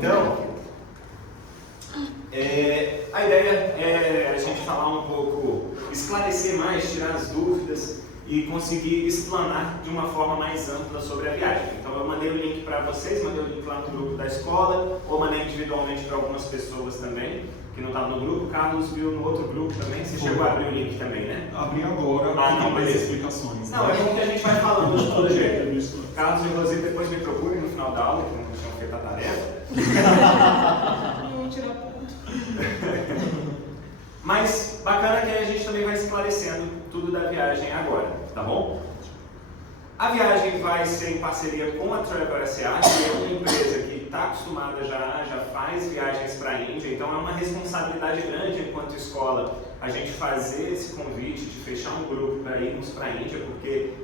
Então, a ideia é a gente falar um pouco, esclarecer mais, tirar as dúvidas e conseguir explanar de uma forma mais ampla sobre a viagem. Então eu mandei o link para vocês, mandei o link lá no grupo da escola, ou mandei individualmente para algumas pessoas também, que não estavam no grupo. Carlos viu no outro grupo também, você chegou a abrir o link também, né? Abri agora, não, mais beleza. explicações. Não, é bom que a gente vai falando de todo jeito. Carlos e Rosê depois me procurem no final da aula, que não tinham feito a tarefa. Não tirar ponto. Mas bacana que a gente também vai esclarecendo tudo da viagem agora, tá bom? A viagem vai ser em parceria com a Travel SA, que é uma empresa que está acostumada já faz viagens para a Índia, então é uma responsabilidade grande enquanto escola a gente fazer esse convite de fechar um grupo para irmos para a Índia, porque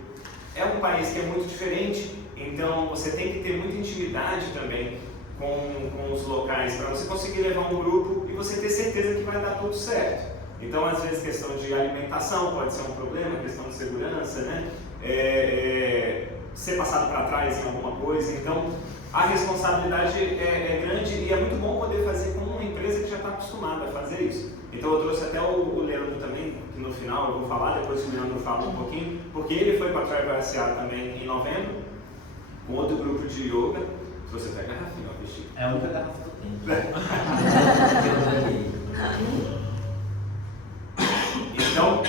é um país que é muito diferente, então você tem que ter muita intimidade também com os locais para você conseguir levar um grupo e você ter certeza que vai dar tudo certo. Então, às vezes, questão de alimentação pode ser um problema, questão de segurança, né? Ser passado para trás em alguma coisa. Então, a responsabilidade é grande e é muito bom poder fazer com uma empresa que já está acostumada a fazer isso. Então, eu trouxe até o Leandro também, que no final eu vou falar, depois o Leandro fala um pouquinho, porque ele foi para a Travel SA também em novembro, com outro grupo de yoga. Trouxe até a garrafinha, ó, vestido. É a única garrafa que eu tenho. Então,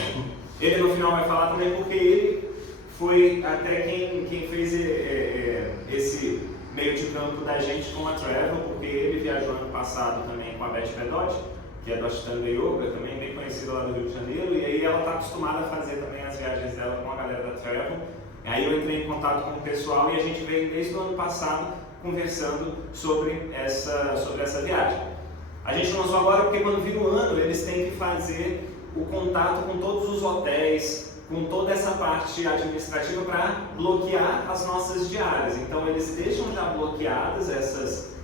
ele no final vai falar também porque ele foi até quem fez esse meio de campo da gente com a Travel, porque ele viajou ano passado também com a Beth Pedotti, que é do Ashtanga Yoga, também bem conhecida lá do Rio de Janeiro, e aí ela está acostumada a fazer também as viagens dela com a galera da Travel. Aí eu entrei em contato com o pessoal e a gente veio desde o ano passado conversando sobre essa viagem. A gente lançou agora porque quando vira o ano eles têm que fazer o contato com todos os hotéis, com toda essa parte administrativa para bloquear as nossas diárias. Então eles deixam já bloqueadas essas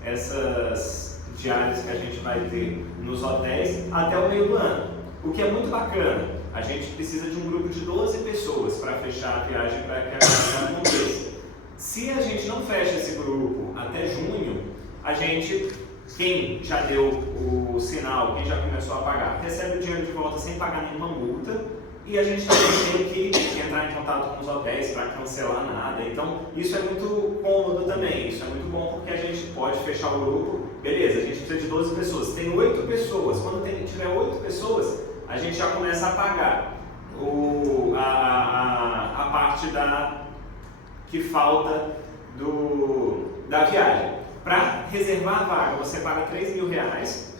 diárias que a gente vai ter nos hotéis até o meio do ano. O que é muito bacana, a gente precisa de um grupo de 12 pessoas para fechar a viagem para que a viagem aconteça. Se a gente não fecha esse grupo até junho, quem já deu o sinal, quem já começou a pagar, recebe o dinheiro de volta sem pagar nenhuma multa, e a gente também tem que entrar em contato com os hotéis para cancelar nada. Então isso é muito cômodo também, isso é muito bom porque a gente pode fechar o grupo, beleza, a gente precisa de 12 pessoas, tem 8 pessoas, quando tiver 8 pessoas, a gente já começa a pagar a parte que falta da viagem. Para reservar a vaga, você paga R$3.000,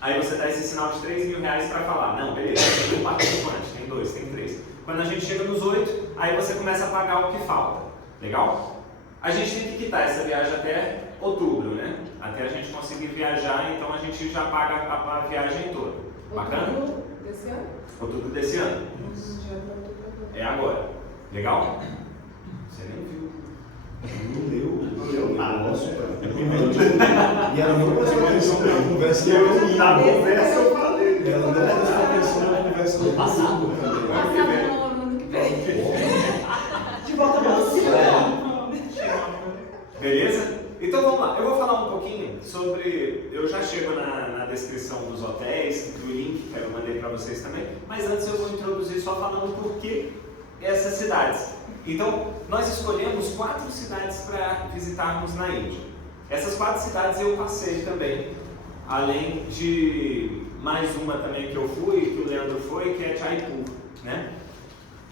aí você dá esse sinal de R$3.000 para falar, não, beleza, tem um participante, tem 2, tem 3. Quando a gente chega nos 8, aí você começa a pagar o que falta, legal? A gente tem que quitar essa viagem até outubro, né? Até a gente conseguir viajar, então a gente já paga a viagem toda. Bacana? Outubro desse ano? Outubro desse ano. É agora. Legal? Você nem viu. Não leu nada. E ela não prestou atenção na conversa. Na conversa eu falei. Ela não prestou atenção na conversa do passado. Passado no ano que vem. De volta para você. Beleza? Então vamos lá. Eu vou falar um pouquinho sobre... Eu já chego na descrição dos hotéis, do link que eu mandei para vocês também. Mas antes eu vou introduzir só falando por que essas cidades. Então, nós escolhemos 4 cidades para visitarmos na Índia. Essas 4 cidades eu passei também, além de mais uma também que eu fui, que o Leandro foi, que é Jaipur, né?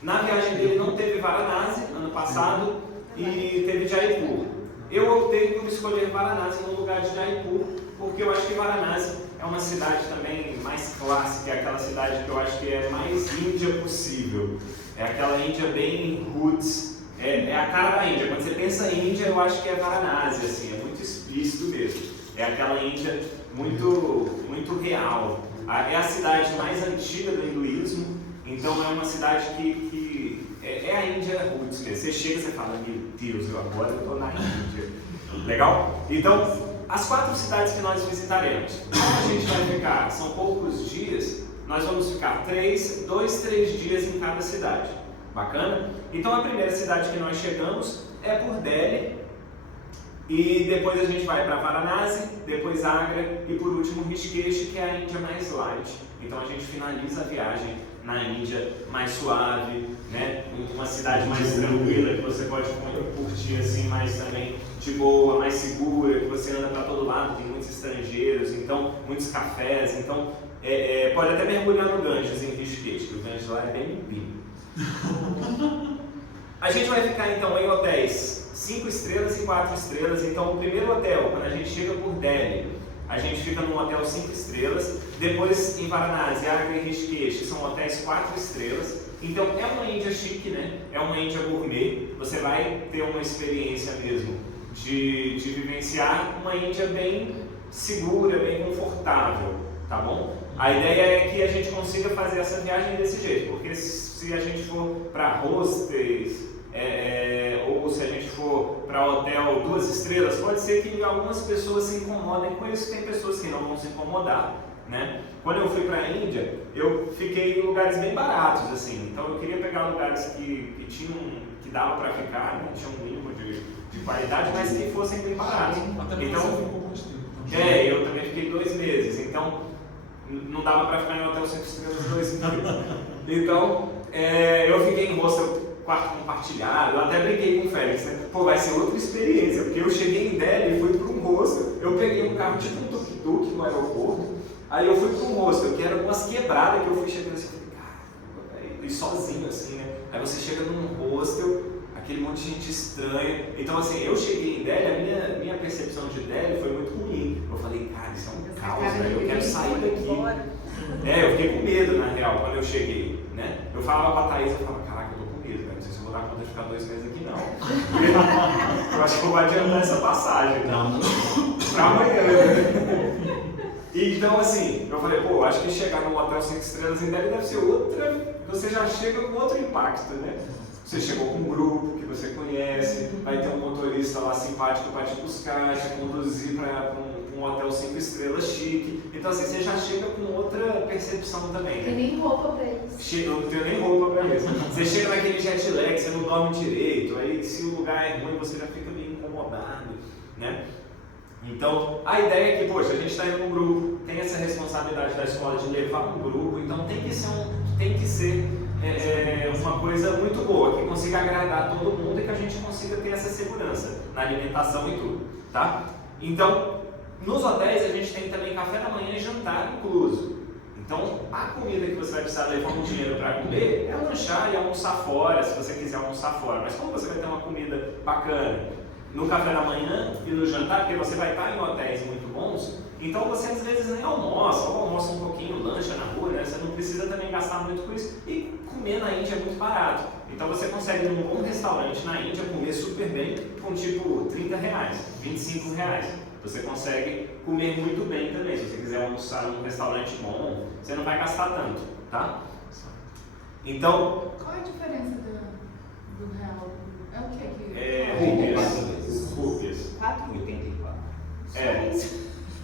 Na viagem dele não teve Varanasi ano passado e teve Jaipur. Eu optei por escolher Varanasi no lugar de Jaipur, porque eu acho que Varanasi é uma cidade também mais clássica, é aquela cidade que eu acho que é mais Índia possível. É aquela Índia bem roots, é a cara da Índia. Quando você pensa em Índia, eu acho que é Varanasi, assim, é muito explícito mesmo. É aquela Índia muito real. É a cidade mais antiga do hinduísmo, então é uma cidade que é a Índia roots mesmo. Você chega e você fala, meu Deus, agora eu estou na Índia. Legal? Então, as 4 cidades que nós visitaremos. Como a gente vai ficar, são poucos dias, nós vamos ficar 2, 3 dias em cada cidade. Bacana? Então a primeira cidade que nós chegamos é por Delhi. E depois a gente vai para Varanasi, depois Agra e por último Rishikesh, que é a Índia mais light. Então a gente finaliza a viagem na Índia mais suave, né? Uma cidade mais tranquila que você pode curtir assim, mais também de boa, mais segura, que você anda para todo lado, tem muitos estrangeiros, então muitos cafés, então pode até mergulhar no Ganges em Rishikesh, que o Ganges lá é bem limpinho. A gente vai ficar então em hotéis 5 estrelas e 4 estrelas. Então o primeiro hotel, quando a gente chega por Delhi, a gente fica num hotel 5 estrelas. Depois em Varanasi, Agra e Rishikesh são hotéis 4 estrelas. Então é uma Índia chique, né? É uma Índia gourmet. Você vai ter uma experiência mesmo de vivenciar uma Índia bem segura, bem confortável, tá bom? A ideia é que a gente consiga fazer essa viagem desse jeito, porque se a gente for para hostels, ou se a gente for para hotel 2 estrelas, pode ser que algumas pessoas se incomodem com isso, tem pessoas que não vão se incomodar, né? Quando eu fui para a Índia, eu fiquei em lugares bem baratos, assim, então eu queria pegar lugares que dava para ficar, né? Tinha um mínimo de qualidade, mas que fossem bem baratos. Então, eu também fiquei 2 meses, então não dava para ficar em hotel 5 estrelas 2 meses. Então, eu fiquei em hostel, quarto compartilhado, eu até brinquei com o Félix, né? Pô, vai ser outra experiência, porque eu cheguei em Delhi e fui para um hostel, eu peguei um carro tipo um tuk-tuk no aeroporto, aí eu fui para um hostel, que era umas quebradas que eu fui chegando assim, caramba, e sozinho assim, né? Aí você chega num hostel, aquele monte de gente estranha, então assim, eu cheguei em Delhi, a minha percepção de Delhi foi muito ruim, eu falei, cara, isso é um caos, velho, eu quero sair daqui. Eu fiquei com medo, na real, quando eu cheguei, né? Eu falava com a Thaís, eu falava, caraca, eu tô com medo, não sei se eu vou dar conta de ficar 2 meses aqui, não. Eu acho que eu vou adiantar essa passagem, Não. pra amanhã, né? Então, assim, eu falei, pô, acho que chegar num hotel 5 estrelas em Delhi deve ser outra, você já chega com outro impacto, né? Você chegou com um grupo que você conhece, vai ter um motorista lá simpático para te buscar, te conduzir para um hotel 5 estrelas chique. Então assim, você já chega com outra percepção também, né? Tem nem roupa pra isso. Eu não tenho nem roupa para isso. Você chega naquele jet lag, você não dorme direito, aí se o lugar é ruim você já fica meio incomodado, né? Então, a ideia é que, poxa, a gente está indo num grupo, tem essa responsabilidade da escola de levar um grupo, então tem que ser uma coisa muito boa, que consiga agradar todo mundo e que a gente consiga ter essa segurança na alimentação e tudo, tá? Então, nos hotéis a gente tem também café da manhã e jantar incluso. Então, a comida que você vai precisar levar um dinheiro para comer é lanchar e almoçar fora, se você quiser almoçar fora. Mas como você vai ter uma comida bacana no café da manhã e no jantar, porque você vai estar em hotéis muito bons, então você às vezes nem almoça, ou almoça um pouquinho, lancha na rua, né? Você não precisa também gastar muito com isso. E comer na Índia é muito barato. Então você consegue ir num bom restaurante na Índia comer super bem com tipo R$30, R$25. Você consegue comer muito bem também. Se você quiser almoçar num restaurante bom, você não vai gastar tanto, tá? Então... Qual é a diferença do real? É o que Rúpias. 84.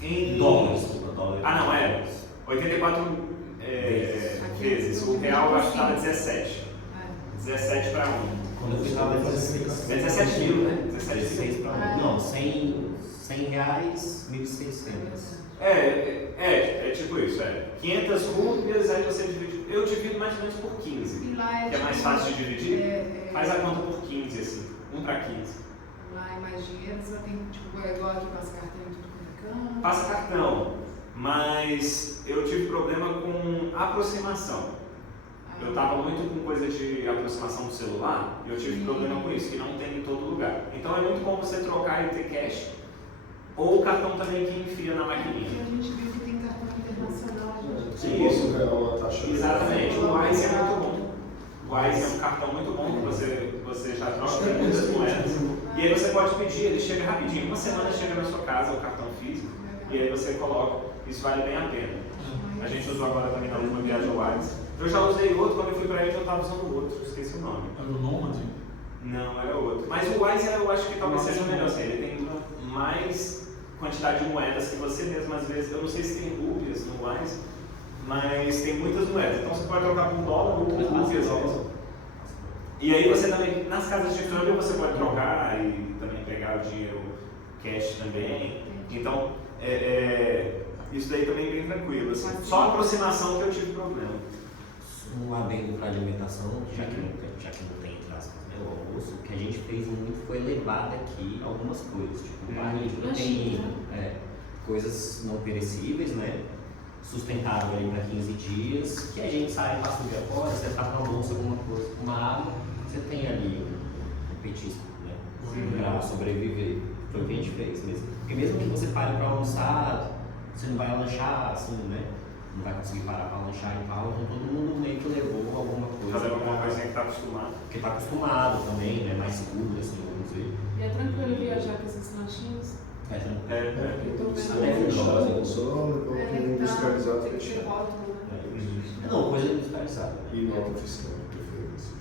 Em Dólares. Ah, não, 84 vezes. O real eu acho que estava 17. 17 para 1. Quando eu fui estava 16. É 17 mil, né? 16 para 1. Não, 100 reais, 1.600. É tipo isso, 500 rúpias, aí você divide. Eu divido mais ou menos por 15. E lá que é mais fácil de dividir. Faz a conta por 15, assim. 1 para 15. Lá é mais dinheiro, você tem tipo, igual aqui com as cartões tudo com cartão. Passa cartão, mas eu tive problema com aproximação. Eu estava muito com coisa de aproximação do celular e eu tive problema com isso, que não tem em todo lugar. Então é muito bom você trocar e ter cash, ou o cartão também que enfia na maquininha. Porque a gente viu que tem cartão internacional. Isso. Real, a taxa. Exatamente, o Wise é muito bom. O Wise é um cartão muito bom que você já troca em muitas moedas. E aí você pode pedir, ele chega rapidinho. Uma semana chega na sua casa o cartão físico e aí você coloca. Isso vale bem a pena. A gente usou agora também na última viagem o Wise. Eu já usei outro, quando eu fui para ele eu estava usando o outro, esqueci o nome. Era o Nomad? Não, era outro. Mas o Wise eu acho que talvez seja o melhor. Assim, ele tem mais quantidade de moedas que você mesmo às vezes. Eu não sei se tem rúpias no Wise, mas tem muitas moedas. Então você pode trocar por $1 ou por rúpias mesmo. E aí você também, nas casas de câmbio você pode trocar e também pegar o dinheiro cash também. Então, isso daí também é bem tranquilo. Assim. Só a aproximação que eu tive problema. Um adendo para alimentação, já que não tem entre aspas, né, o almoço, o que a gente fez muito foi levar daqui algumas coisas, tipo barrinha de proteína, coisas não perecíveis, né? Sustentável ali para 15 dias, que a gente sai, passa o dia fora, você tá com uma bolsa, alguma coisa, uma água, você tem ali um petisco, né? Para sobreviver. Foi o que a gente fez mesmo. Porque mesmo que você pare para almoçar, você não vai lanchar assim, né? Não vai conseguir parar para lanchar e tal, então todo mundo meio que levou alguma coisa. Fazer alguma coisinha que está acostumado. Porque está acostumado também, né? Mais seguro, assim, vamos dizer. E é tranquilo viajar com esses lanchinhos? É tranquilo. Eu tô vendo Até fechado. Só levar um industrializado tem que ter fechado. rótulo, né? Não, coisa industrializada. E nota fiscal, de preferência.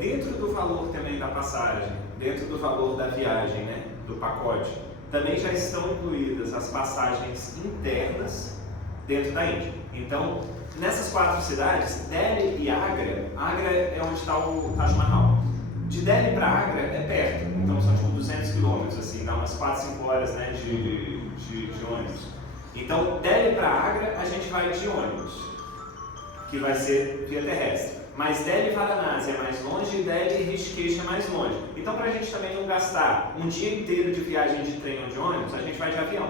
Dentro do valor também da passagem, dentro do valor da viagem, né, do pacote, também já estão incluídas as passagens internas dentro da Índia. Então, nessas 4 cidades, Delhi e Agra, Agra é onde está o Taj Mahal. De Delhi para Agra é perto, então são tipo 200 quilômetros, assim, dá umas 4, 5 horas, né, de ônibus. Então, Delhi para Agra a gente vai de ônibus, que vai ser via terrestre. Mas Delhi e Varanasi é mais longe e Delhi e Rishikesh é mais longe. Então, para a gente também não gastar um dia inteiro de viagem de trem ou de ônibus, a gente vai de avião.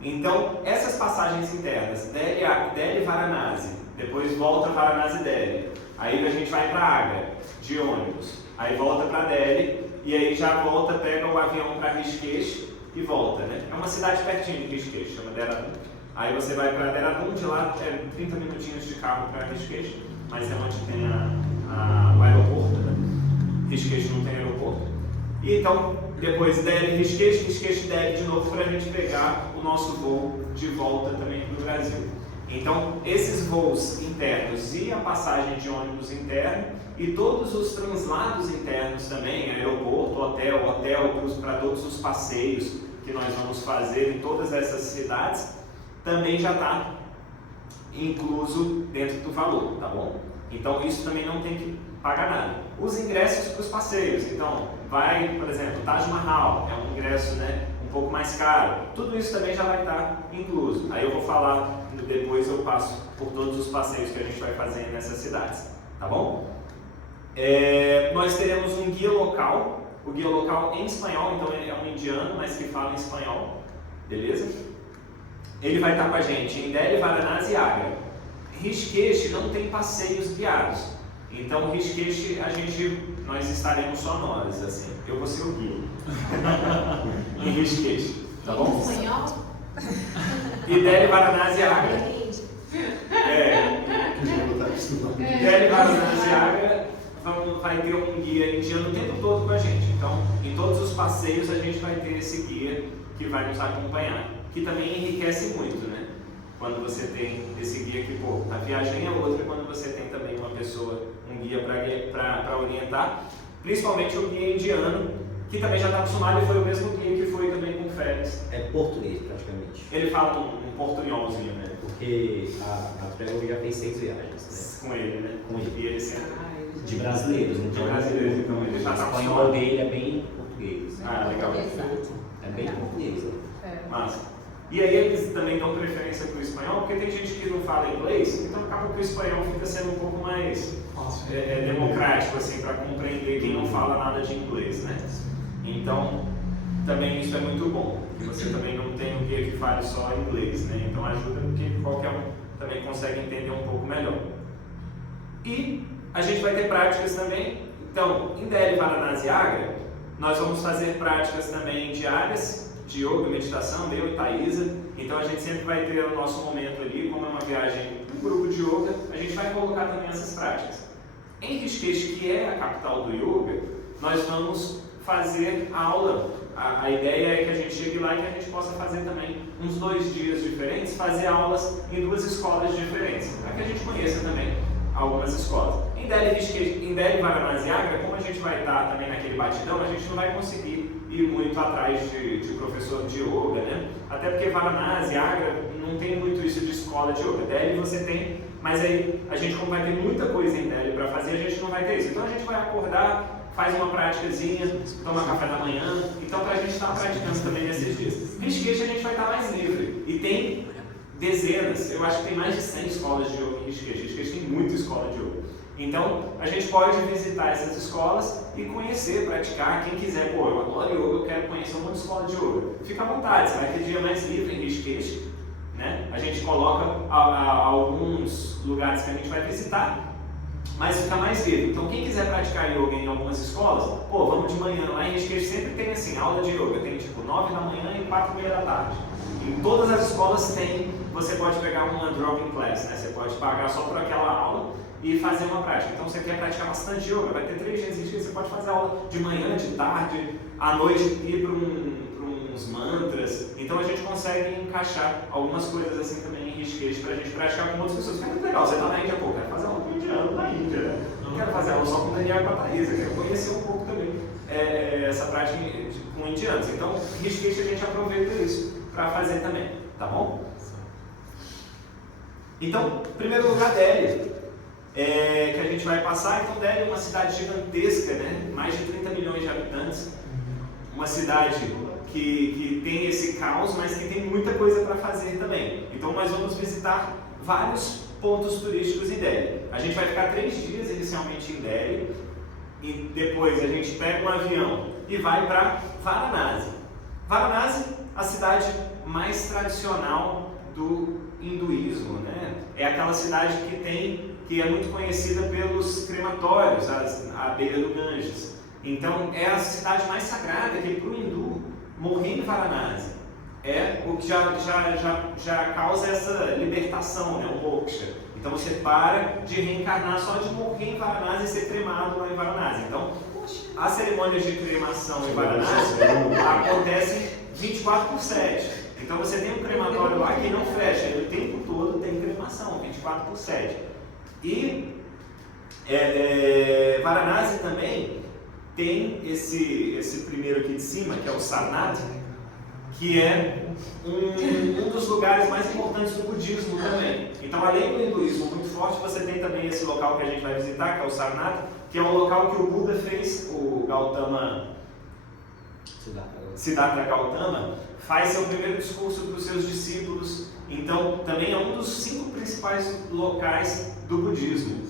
Então, essas passagens internas, Delhi e Varanasi, depois volta Varanasi e Delhi. Aí a gente vai para Agra, de ônibus. Aí volta para Delhi e aí já volta, pega o avião para Rishikesh e volta, né? É uma cidade pertinho de Rishikesh, chama Dehradun. Aí você vai para Dehradun, de lá 30 minutinhos de carro para Rishikesh. Mas é onde tem o aeroporto, né? Rishikesh não tem aeroporto. E então, depois Delhi, Rishikesh, Delhi de novo para a gente pegar o nosso voo de volta também para o Brasil. Então, esses voos internos e a passagem de ônibus interno e todos os translados internos também, aeroporto, hotel para todos os passeios que nós vamos fazer em todas essas cidades, também já está incluso dentro do valor, tá bom? Então isso também não tem que pagar nada. Os ingressos para os passeios, então vai, por exemplo, Taj Mahal, é um ingresso, né, um pouco mais caro, tudo isso também já vai estar incluso. Aí eu vou falar, depois eu passo por todos os passeios que a gente vai fazer nessas cidades, tá bom? Nós teremos um guia local, o guia local em espanhol, então ele é um indiano, mas que fala em espanhol, beleza? Ele vai estar com a gente em Delhi, Varanasi e Agra. Rishikesh não tem passeios guiados. Então, Rishikesh, nós estaremos só nós, assim. Eu vou ser o guia. Em Rishikesh, tá bom? Em espanhol? E Delhi, Varanasi e Agra. Delhi, Varanasi e Agra vai ter um guia indiano o tempo todo com a gente. Então, em todos os passeios, a gente vai ter esse guia que vai nos acompanhar. Que também enriquece muito, né? Quando você tem esse guia que, a viagem é outra quando você tem também uma pessoa, um guia para orientar, principalmente o guia indiano, que também já está acostumado e foi o mesmo guia que foi também com férias. É português, praticamente. Ele fala um portunholzinho, né? Porque a Trevor já fez 6 viagens, né? Com ele, né? Com ele. E ele sempre... De brasileiros, De brasileiros, então ele já está O espanhol acostumado. dele é bem português. Ah, legal. É bem português, né? Massa. E aí eles também dão preferência para o espanhol, porque tem gente que não fala inglês, então acaba que o espanhol fica sendo um pouco mais democrático, assim, para compreender quem não fala nada de inglês, né? Então, também isso é muito bom, que você também não tem um guia que fale só inglês, né? Então ajuda porque qualquer um também consegue entender um pouco melhor. E a gente vai ter práticas também. Então, em Delhi, Varanasi e Agra, nós vamos fazer práticas também diárias de yoga, meditação, eu e Thaisa. Então a gente sempre vai ter o nosso momento ali, como é uma viagem, um grupo de yoga, a gente vai colocar também essas práticas. Em Rishikesh, que é a capital do yoga, nós vamos fazer aula. A ideia é que a gente chegue lá e que a gente possa fazer também uns 2 dias diferentes, fazer aulas em 2 escolas diferentes, para que a gente conheça também algumas escolas. Em Delhi, Varanasi e Agra, como a gente vai estar também naquele batidão, a gente não vai conseguir ir muito atrás de professor de yoga, né? Até porque Varanasi e Agra não tem muito isso de escola de yoga. Delhi você tem, mas aí a gente, como vai ter muita coisa em Delhi para fazer, a gente não vai ter isso. Então a gente vai acordar, faz uma práticazinha, toma café da manhã. Então, para a gente estar praticando também nesses dias. Rishikesh a gente vai estar mais livre. E tem dezenas, eu acho que tem mais de 100 escolas de yoga em Rishikesh. Rishikesh tem muita escola de yoga. Então, a gente pode visitar essas escolas e conhecer, praticar. Quem quiser, pô, eu adoro yoga, eu quero conhecer uma escola de yoga. Fica à vontade, você vai ter dia mais livre em Rishikesh, né? A gente coloca alguns lugares que a gente vai visitar, mas fica mais livre. Então, quem quiser praticar yoga em algumas escolas, pô, vamos de manhã. Lá em Rishikesh sempre tem assim, aula de yoga, tem tipo 9 da manhã e 4:30 da tarde. Em todas as escolas tem, você pode pegar uma drop-in class, né? Você pode pagar só por aquela aula e fazer uma prática. Então, você quer praticar bastante yoga, vai ter 3 dias em dia, você pode fazer aula de manhã, de tarde, à noite ir para uns mantras. Então, a gente consegue encaixar algumas coisas assim também em Rishikesh para a gente praticar com outras pessoas. É muito legal, você está na Índia, pô, quero fazer aula com um indiano na Índia, né? Não quero fazer aula só com o Daniel e com a Thaís, eu quero conhecer um pouco também essa prática com indianos. Então, Rishikesh a gente aproveita isso para fazer também, tá bom? Então, em primeiro lugar, Delhi. Que a gente vai passar. Então, Delhi é uma cidade gigantesca, né? Mais de 30 milhões de habitantes, uma cidade que tem esse caos, mas que tem muita coisa para fazer também. Então, nós vamos visitar vários pontos turísticos em Delhi. A gente vai ficar 3 dias inicialmente em Delhi e depois a gente pega um avião e vai para Varanasi. Varanasi, a cidade mais tradicional do hinduísmo, né? É aquela cidade que é muito conhecida pelos crematórios, à beira do Ganges. Então, é a cidade mais sagrada que para o hindu morrer em Varanasi é o que já causa essa libertação, né? O moksha. Então, você para de reencarnar só de morrer em Varanasi e ser cremado lá em Varanasi. Então, as cerimônias de cremação em Varanasi acontecem 24/7. Então, você tem um crematório lá que não fecha, o tempo todo tem cremação, 24/7. E Varanasi também tem esse primeiro aqui de cima, que é o Sarnath, que é um dos lugares mais importantes do budismo também. Então, além do hinduísmo muito forte, você tem também esse local que a gente vai visitar, que é o Sarnath, que é um local que o Buda fez, o Gautama, Siddhartha Gautama, faz seu primeiro discurso para os seus discípulos. Então, também é um dos 5 principais locais do budismo,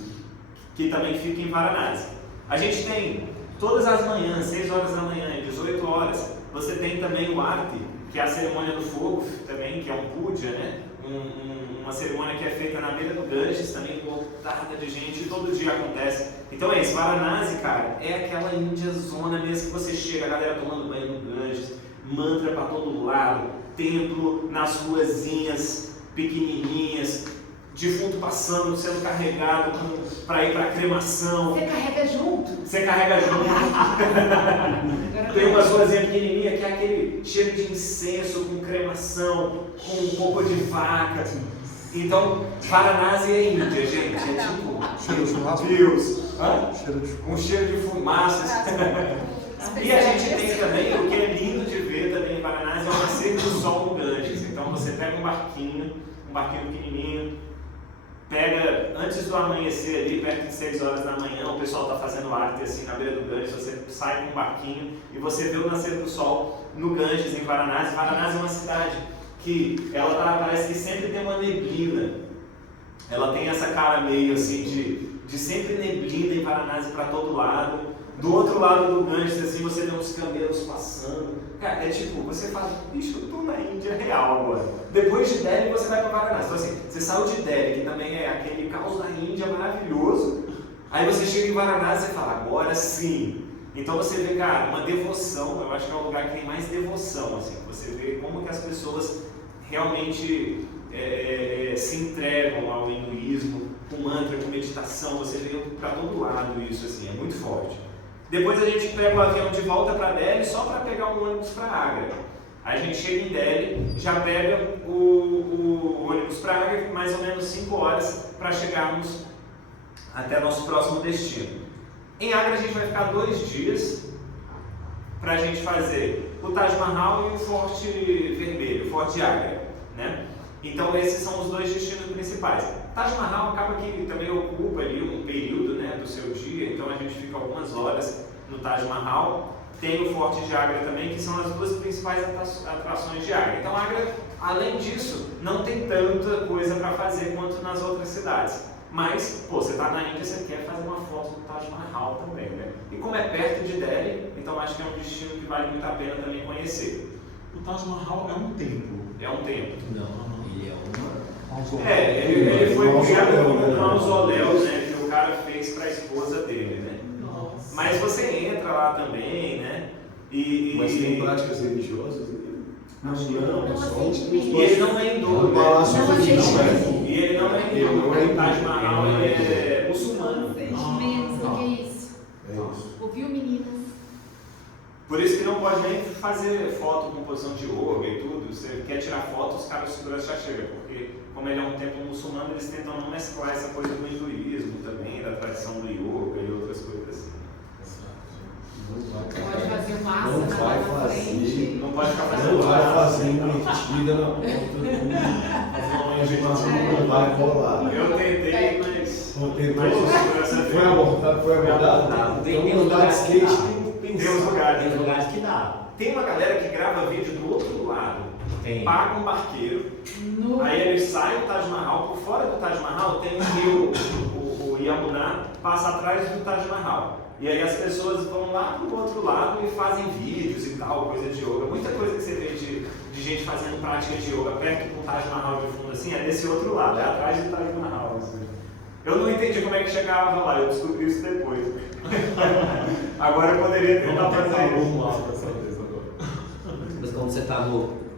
que também fica em Varanasi. A gente tem todas as manhãs, 6 horas da manhã e 18 horas, você tem também o Arti, que é a cerimônia do fogo, também, que é um puja, né? Uma cerimônia que é feita na beira do Ganges, também lotada de gente, todo dia acontece. Então é isso, Varanasi, cara, é aquela Índia zona mesmo que você chega, a galera tomando banho no Ganges, mantra para todo lado, templo nas ruazinhas pequenininhas, defunto passando, sendo carregado para ir para cremação. Você carrega junto? Você carrega junto. Tem uma ruazinha pequenininha que é aquele cheiro de incenso com cremação, com um pouco de vaca. Então, Varanasi é Índia, gente. É tipo, cheiro de churrasco? Deus. Um cheiro de fumaça. E a gente tem também, o que é lindo de ver também em Varanasi, é o nascer do sol no Ganges. Então você pega um barquinho pequenininho, pega antes do amanhecer ali, perto de 6 horas da manhã, o pessoal está fazendo arte assim na beira do Ganges, você sai com um barquinho e você vê o nascer do sol no Ganges, em Varanasi. Varanasi é uma cidade que ela parece que sempre tem uma neblina. Ela tem essa cara meio assim de sempre neblina em Varanasi para todo lado. Do outro lado do Ganges, assim, você vê uns camelos passando. Cara, é tipo, você fala, bicho, eu tô na Índia real agora. Depois de Delhi, você vai para Varanasi. Então assim, você saiu de Delhi, que também é aquele caos da Índia maravilhoso. Aí você chega em Varanasi e fala, agora sim. Então você vê, cara, uma devoção. Eu acho que é o lugar que tem mais devoção, assim. Você vê como que as pessoas realmente se entregam ao hinduísmo, com mantra, com meditação. Você vê para todo lado isso, assim, é muito forte. Depois a gente pega o avião de volta para Delhi só para pegar um ônibus para Agra. Aí a gente chega em Delhi, já pega o ônibus para Agra, mais ou menos 5 horas para chegarmos até nosso próximo destino. Em Agra a gente vai ficar 2 dias para a gente fazer o Taj Mahal e o Forte Vermelho, o Forte de Agra, né? Então esses são os 2 destinos principais. Taj Mahal acaba que também ocupa ali um período, né, do seu dia, então a gente fica algumas horas no Taj Mahal. Tem o Forte de Agra também, que são as duas principais atrações de Agra. Então, Agra, além disso, não tem tanta coisa para fazer quanto nas outras cidades. Mas, pô, você está na Índia, você quer fazer uma foto do Taj Mahal também, né? E como é perto de Delhi, então acho que é um destino que vale muito a pena também conhecer. O Taj Mahal é um templo. É um templo. Não, ele é uma... Ele foi criado como um né? mausoléu, né? Que o cara fez para a esposa dele, né? Nossa. Mas você entra lá também, né? Mas tem práticas religiosas? Não, só assim, E ele não é hindu, O palácio Não, feminino, assim, né? E ele não é hindu, o Taj Mahal é muçulmano. Menos do que isso. É isso. Ouviu, meninas? Por isso que não pode nem fazer foto com posição de yoga e tudo. Você quer tirar foto, os caras de segurança já chegam. Porque, como ele é um templo muçulmano, eles tentam não mesclar essa coisa do hinduísmo também, da tradição do yoga e outras coisas assim. Pode fazer massa Não na vai na fazer. frente. Não pode ficar fazendo Não vai live. fazer invertida na ponta, não vai rolar. Eu tentei, mas. Não tentou? Mas o segurança Foi veio. abordado? Foi abordado? Não, Então, andar de skate tem que Tem uns pensar. lugares. Tem lugares que dá. Tem uma galera que grava vídeo do outro lado. Tem. Paga um barqueiro. No... Aí ele sai do Taj Mahal, por fora do Taj Mahal tem um rio, o Yamuna, passa atrás do Taj Mahal. E aí as pessoas vão lá pro outro lado e fazem vídeos e tal, coisa de yoga. Muita coisa que você vê de gente fazendo prática de yoga perto do Taj Mahal de fundo assim, é desse outro lado, é atrás do Taj Mahal. Assim. Eu não entendi como é que chegava lá, eu descobri isso depois. Agora eu poderia tentar fazer isso. Mas quando você está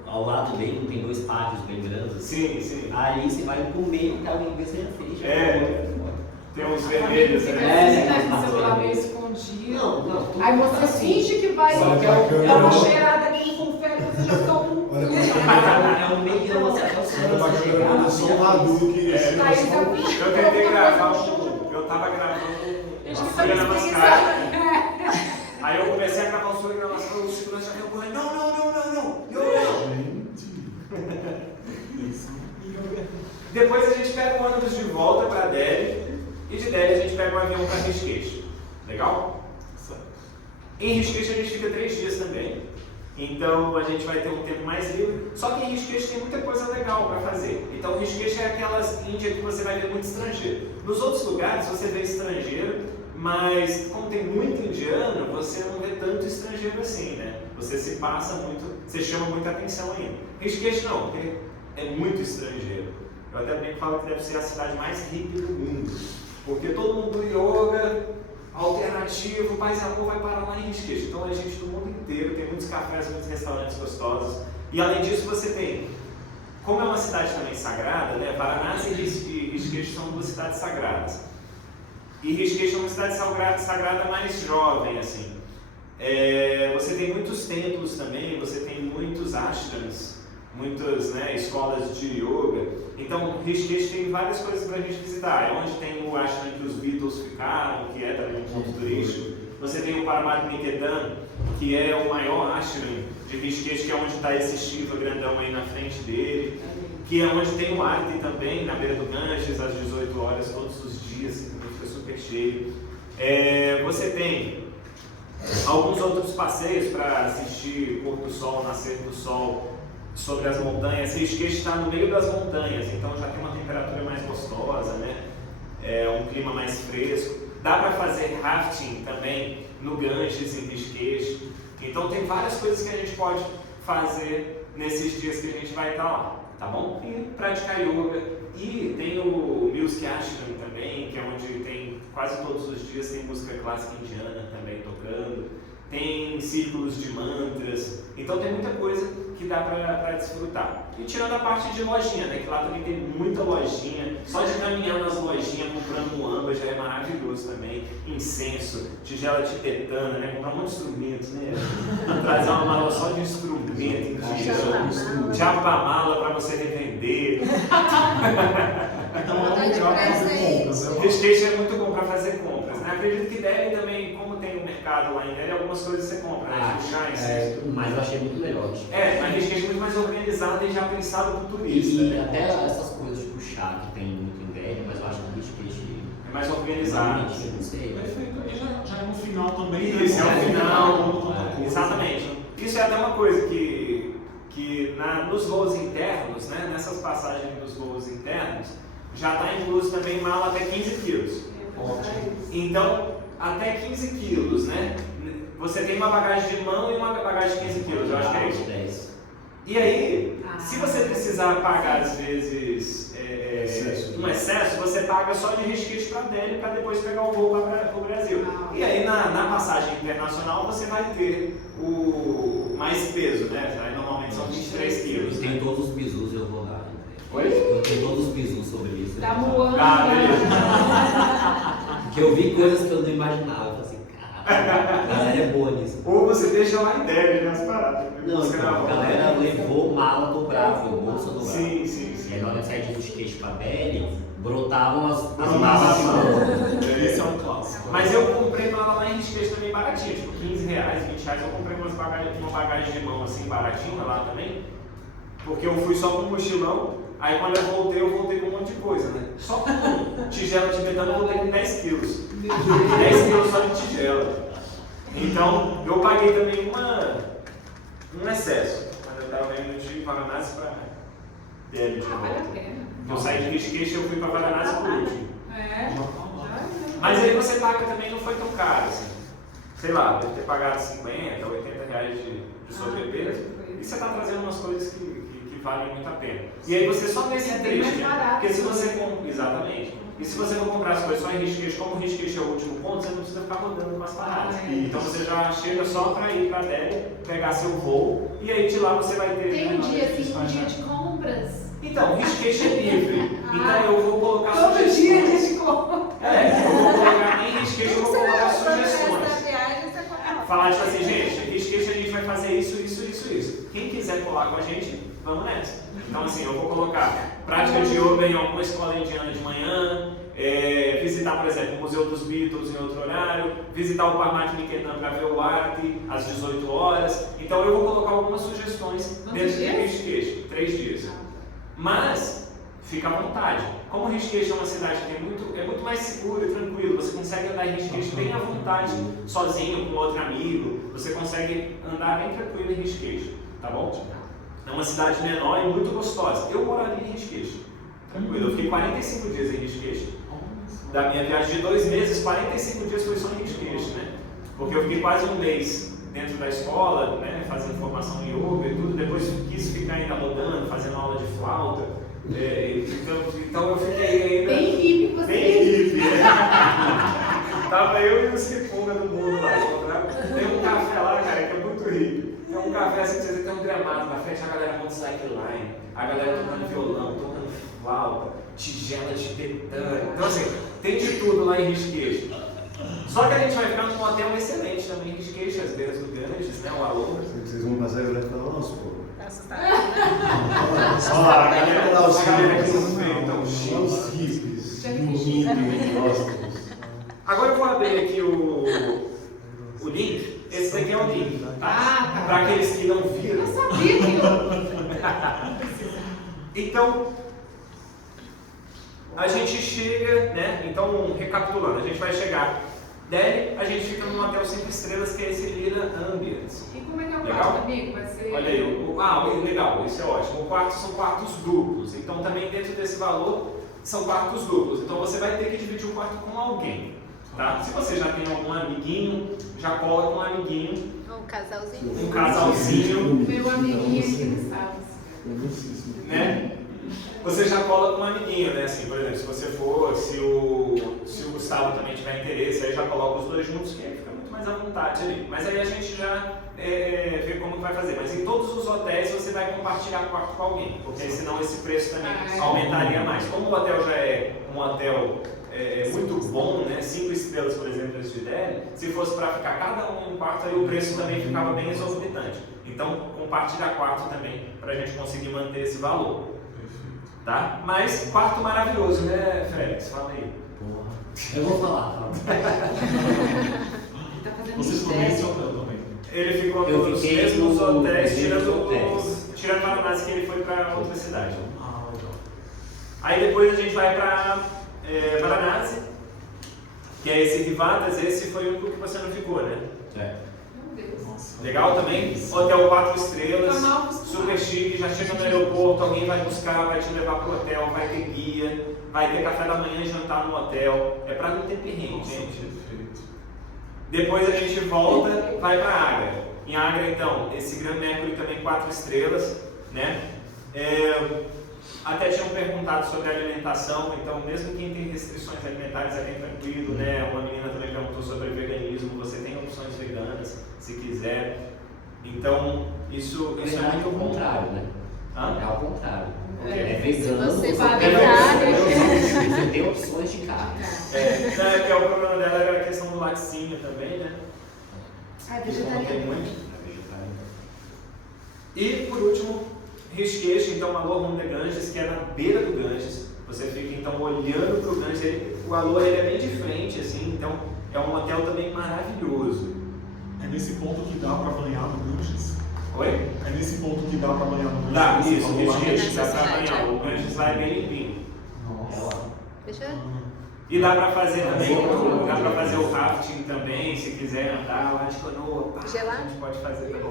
ao lado dele, tem dois pátios bem grandes. Sim, sim. Aí você vai pro meio, que alguém vê, você já fez. É. Tem uns A família vermelhos, fica né? assim, né, com o celular meio escondido. Não. tudo Aí você assim. finge que vai Só que dar a uma câmera- cheirada aqui com confere, você já toma um. Olha pra É um meio, você Olha pra câmera, eu sou um adulto que... É. Aí você Eu tentei gravar eu tava gravando A gente uma tá Surya Namaskar. pesquisando. Aí eu comecei a gravar o Surya Namaskar, o segurança já veio correndo, não. Depois a gente pega um ônibus de volta para Delhi e de Delhi a gente pega um avião para Rishikesh. Legal? Em Rishikesh a gente fica 3 dias também. Então a gente vai ter um tempo mais livre. Só que em Rishikesh tem muita coisa legal para fazer. Então Rishikesh é aquelas Índia que você vai ver muito estrangeiro. Nos outros lugares você vê estrangeiro, mas como tem muito indiano, você não vê tanto estrangeiro assim, né? Você se passa muito, você chama muita atenção ainda. Rishikesh não, porque é muito estrangeiro. Eu até bem falo que deve ser a cidade mais hippie do mundo. Porque todo mundo do yoga, alternativo, paz e amor vai parar lá em Rishikesh. Então é gente do mundo inteiro, tem muitos cafés, muitos restaurantes gostosos. E além disso você tem, como é uma cidade também sagrada, né? Varanasi e Rishikesh são 2 cidades sagradas. E Rishikesh é uma cidade sagrada mais jovem, assim. Você tem muitos templos também, você tem muitos ashrams, muitas, né, escolas de yoga. Então, Rishikesh tem várias coisas para a gente visitar. É onde tem o ashram que os Beatles ficaram, que é também um ponto turístico. Você tem o Paramatniketan, que é o maior ashram de Rishikesh, que é onde está esse Shiva grandão aí na frente dele. Que é onde tem o Arti também, na beira do Ganges, às 18 horas, todos os dias, fica super cheio. Você tem alguns outros passeios para assistir pôr do sol, nascer do sol sobre as montanhas. Rishikesh está no meio das montanhas, então já tem uma temperatura mais gostosa, né? Um clima mais fresco. Dá para fazer rafting também no Ganges, em Rishikesh. Então tem várias coisas que a gente pode fazer nesses dias que a gente vai estar lá, tá bom? E praticar yoga. E tem o Music Ashram também, que é onde tem quase todos os dias tem música clássica indiana também tocando. Tem círculos de mantras, então tem muita coisa que dá para desfrutar. E tirando a parte de lojinha, né, que lá também tem muita lojinha, só de caminhar nas lojinhas comprando muamba já é maravilhoso também. Incenso, tigela tibetana, né, comprar um monte de instrumentos, né, trazer uma mala só de instrumento indiano, chapa-mala para você revender. Então é um lugar para fazer compras, né? Rishikesh é muito bom para fazer compras, né? Acredito que Delhi também, como tem um mercado lá em Delhi, algumas coisas você compra, né? Tipo chá, incenso. Mas eu achei muito melhor. Mas Rishikesh é muito mais organizado e já pensado para o turista, E né? até essas coisas tipo chá que tem muito em Delhi, mas eu acho que Rishikesh É mais organizado. Não sei. Perfeito. E já é no final também. Né? Isso, é o final. É. Exatamente. Isso é até uma coisa que nos voos internos, né, nessas passagens dos voos internos, já está incluso também mala até 15 quilos. Ótimo. Então, até 15 quilos, né? Você tem uma bagagem de mão e uma bagagem de 15 quilos, eu acho que é isso. 10. E aí, se você precisar pagar, às vezes, um excesso, você paga só de resquício para Delhi para depois pegar o voo para o Brasil. E aí, na passagem internacional, você vai ter o mais peso, né? Aí, normalmente são 23 quilos. Eu tenho todos os bizus, eu vou lá. Oi? Eu tenho todos os bizus sobre isso. Tá moando. Porque eu vi coisas que eu não imaginava. Eu falei assim, caralho, a galera é boa nisso. Ou você deixa lá em Delhi, né, as paradas. Não, então, a galera levou mala dobrável, bolsa dobrável. Sim. E aí na hora de sair de Rishikesh pra Delhi, brotavam as Brotavam malas de as mão. Esse é um clássico. Mas eu comprei mala lá em Rishikesh também baratinha, tipo 15 reais, 20 reais. Eu comprei uma bagagem de mão assim baratinha lá também, porque eu fui só com um mochilão. Aí quando eu voltei com um monte de coisa, né? Só com tigela tibetana eu voltei com 10 quilos. 10 quilos só de tigela. Então eu paguei também um excesso quando eu estava indo de Varanasi para Delhi de Vale a volta. pena. Eu saí de Rishikesh e eu fui para Varanasi por último. É. Mas aí você paga também, não foi tão caro assim. Sei lá, deve ter pagado 50, 80 reais de sobrepeso. E você está trazendo umas coisas que valem muito a pena. E aí você só nesse trecho, né? Porque se você compra. Exatamente. E se você for comprar as coisas só em Rishikesh, como o Rishikesh é o último ponto, você não precisa ficar rodando com as paradas. Então você já chega só para ir para Delhi, pegar seu voo, e aí de lá você vai ter. Tem um dia assim, um dia de compras. Então, Rishikesh é livre. Então eu vou colocar Todo dia sugestões. de compra. Eu vou colocar em Rishikesh, eu vou colocar sugestões. Viagem, você compra. Falar tipo assim, gente, Rishikesh a gente vai fazer isso. Quem quiser colar com a gente, vamos nessa. Então assim, eu vou colocar prática de yoga em alguma escola indiana de manhã, visitar, por exemplo, o Museu dos Beatles em outro horário, visitar o Parmat Niketan para ver o Arti às 18 horas. Então eu vou colocar algumas sugestões dentro de Rishikesh, 3 dias. Mas fica à vontade. Como Rishikesh é uma cidade que é muito mais seguro e tranquilo, você consegue andar em Rishikesh bem à vontade, sozinho, com outro amigo, você consegue andar bem tranquilo em Rishikesh, tá bom? É uma cidade menor e muito gostosa. Eu moraria em Rishikesh, tranquilo. Eu fiquei 45 dias em Rishikesh. Da minha viagem de 2 meses, 45 dias foi só em Rishikesh, né? Porque eu fiquei quase um mês dentro da escola, né, fazendo formação em yoga e tudo. Depois quis ficar ainda rodando, fazendo aula de flauta. Então eu fiquei ainda... Bem hippie você. Bem hippie. Tava eu e o Cipunga do mundo lá. Tem um café lá, cara, que é muito hippie. Tem um café assim, você tem um gramado na frente, a galera monta slackline, a galera tocando violão, tocando flauta, tigela tibetana. Então assim, tem de tudo lá em Rishikesh. Só que a gente vai ficar num hotel excelente também em Rishikesh, às beiras do Ganges, né, o Alô. Vocês vão passar e olhar e falar, nossa, pô. Tá assustado. Olha lá, a galera Lá os que não hippies, vê, então, lá os hippies, hippie, gosta. Agora eu vou abrir aqui o link. Esse daqui é o link, tá? Para aqueles que não viram. Eu sabia que Então, a gente chega, né? Então, recapitulando, a gente vai chegar Delhi, a gente fica num hotel 5 estrelas que é esse Lira Ambience. E como é que é o Legal? quarto, amigo? Vai ser... Olha aí, legal, isso é ótimo. O quarto são quartos duplos, então também dentro desse valor são quartos duplos. Então você vai ter que dividir o quarto com alguém, tá? Se você já tem algum amiguinho, já cola com um amiguinho, Um casalzinho. um casalzinho, Meu amiguinho aqui no sábado. né? Você já cola com um amiguinho, né? Assim, por exemplo, se você for, se o Gustavo também tiver interesse, aí já coloca os dois juntos, que aí fica muito mais à vontade ali. Mas aí a gente já vê como vai fazer. Mas em todos os hotéis você vai compartilhar quarto com alguém, porque senão esse preço também aumentaria mais. Como o hotel já é um hotel muito bom, né? 5 estrelas, por exemplo, esse de Delhi, se fosse para ficar cada um em um quarto, aí o preço também ficava bem exorbitante. Então, compartilhar quarto também, para a gente conseguir manter esse valor. Tá? Mas, quarto maravilhoso, né, Félix? Fala aí. Porra. Eu vou falar. Tá fazendo Vocês foram nesse hotel também? Ele ficou Eu nos fiquei mesmos nos hotéis, mesmos hotéis. tirando Varanasi, que ele foi para outra cidade. Ah, legal. Aí depois a gente vai para Varanasi, que é esse Rivatas, esse foi o único que você não ficou, né? Meu Deus. Nossa. Legal também? Hotel 4 estrelas, Tá mal acostumado. super chique, já chega no aeroporto, alguém vai buscar, vai te levar pro hotel, vai ter guia, vai ter café da manhã e jantar no hotel. É pra não ter perrengue, Nossa, gente. perfeito. Depois a gente volta, vai para Agra. Em Agra, então, esse Grand Mercury também 4 estrelas, né? Até tinham perguntado sobre a alimentação, então mesmo quem tem restrições alimentares é bem tranquilo, né? Uma menina também perguntou sobre veganismo, você tem opções veganas, se quiser. Então, isso Isso é muito ao bom. contrário, né? Hã? É ao contrário. Ok. É vegano, Se você você vai tem vegetariano, opções- você tem opções de carne. Não, é porque o problema dela era a questão do laticínio também, né? Ah, Que contém vegetariano. muito. É vegetariano. E por último, Rishikesh, então Alor Rum de Ganges, que é na beira do Ganges. Você fica então olhando para o Ganges, o Alor ele é bem de frente, assim, então é um hotel também maravilhoso. É nesse ponto que dá para banhar no Ganges? Oi? É nesse ponto que dá para banhar no Ganges? Dá, Você isso, falou lá? Rishikesh, dá Nessa para cidade, banhar. é. O Ganges lá é bem limpinho. Nossa. Deixa E dá para fazer também, Boa. dá para fazer o rafting também, se quiser andar lá de canoa, pá, Gelado? a gente pode fazer também.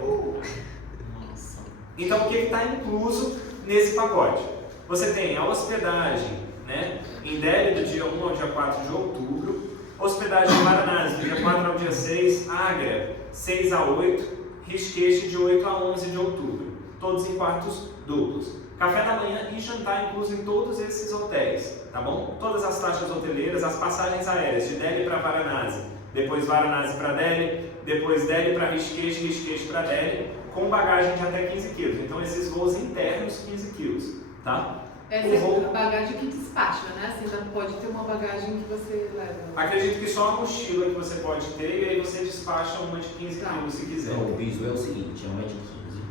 Nossa. Então, o que está incluso nesse pacote? Você tem a hospedagem, né, em Delhi do dia 1 ao dia 4 de outubro, hospedagem em Varanasi do dia 4 ao dia 6, Agra 6 a 8, Rishikesh de 8 a 11 de outubro, todos em quartos duplos. Café da manhã e jantar incluso em todos esses hotéis, tá bom? Todas as taxas hoteleiras, as passagens aéreas de Delhi para Varanasi, depois Varanasi para Delhi, depois Delhi para Rishikesh, Rishikesh para Delhi, com bagagem de até 15 quilos. Então esses voos internos, 15 quilos, tá? Essa é a bagagem que despacha, né? Você ainda pode ter uma bagagem que você leva. Acredito que só a mochila que você pode ter e aí você despacha uma de 15 Tá. quilos se quiser. Então, o bizu é o seguinte, é uma de 15,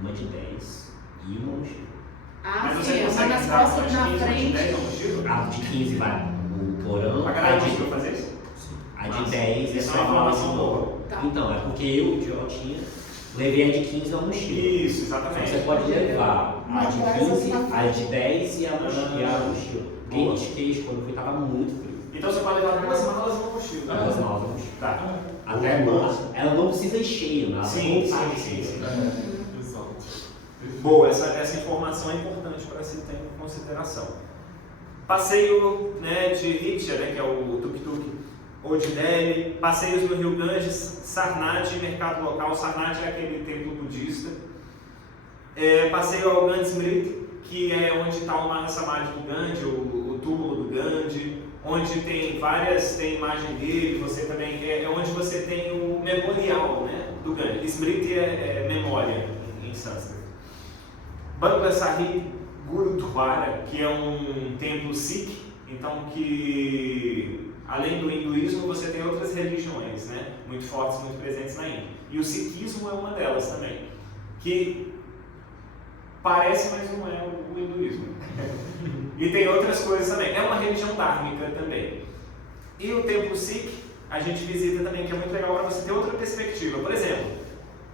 uma de 10 e uma mochila. Ah, Mas sim, você uma consegue nas dar uma costas de na 15 ou de frente. 10 na mochila? A de 15 vai o porão, A a galera de, conseguiu fazer isso? a de 10 é Isso só é uma a mala de informação mão. boa. Tá. Então, é porque eu levei a de 15 na mochila. Isso, Então, exatamente. você pode levar a Mas de traz 15, essa na a de 10 e a mochila. Porque em Boa. Rishikesh, quando eu fui, tava muito frio. Então você pode levar 2 malas na mochila. Duas malas na mochila. Tá. Até ela não precisa ir cheia, nada. Sim, não tá sim, cheia. sim. Exato. Boa, essa informação é importante para se ter em consideração. Passeio, né, de rickshaw, né, que é o tuk-tuk, ou de Delhi, passeios no Rio Ganges, Sarnath, mercado local. Sarnath é aquele templo budista. Passeio ao Gandhi Smriti, que é onde está o Mahasamadhi do Gandhi, o túmulo do Gandhi, onde tem imagem dele, você também é onde você tem o memorial, né, do Gandhi. Smriti é memória em sânscrito. Bangla Sahib Gurudwara, que é um templo Sikh, então que além do hinduísmo você tem outras religiões, né, muito fortes, muito presentes na Índia. E o sikhismo é uma delas também, que parece, mas não é o hinduísmo. E tem outras coisas também. É uma religião dármica também. E o templo Sikh a gente visita também, que é muito legal para você ter outra perspectiva. Por exemplo,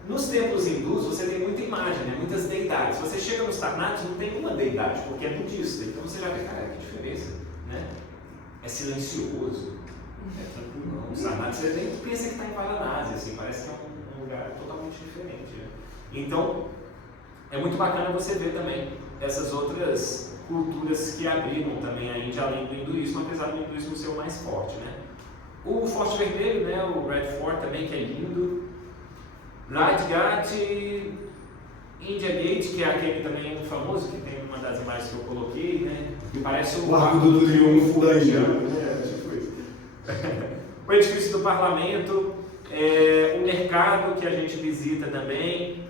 nos templos hindus você tem muita imagem, né? Muitas deidades. Você chega nos Sarnaths, não tem uma deidade, porque é budista. Então você já vê, cara, que diferença, né? É silencioso, é tranquilo. Os Sarnaths você nem pensa que está em Varanasi, assim, parece que é um lugar totalmente diferente. Né? Então, é muito bacana você ver também essas outras culturas que abrigam também a Índia, além do hinduísmo, apesar do hinduísmo ser o mais forte, né? O Forte Vermelho, né, o Red Fort também, que é lindo. Rajghat, India Gate, que é aquele também muito famoso, que tem uma das imagens que eu coloquei, né? Que parece o Arco do Triunfo da Índia. Tipo isso. O edifício do parlamento, o mercado que a gente visita também.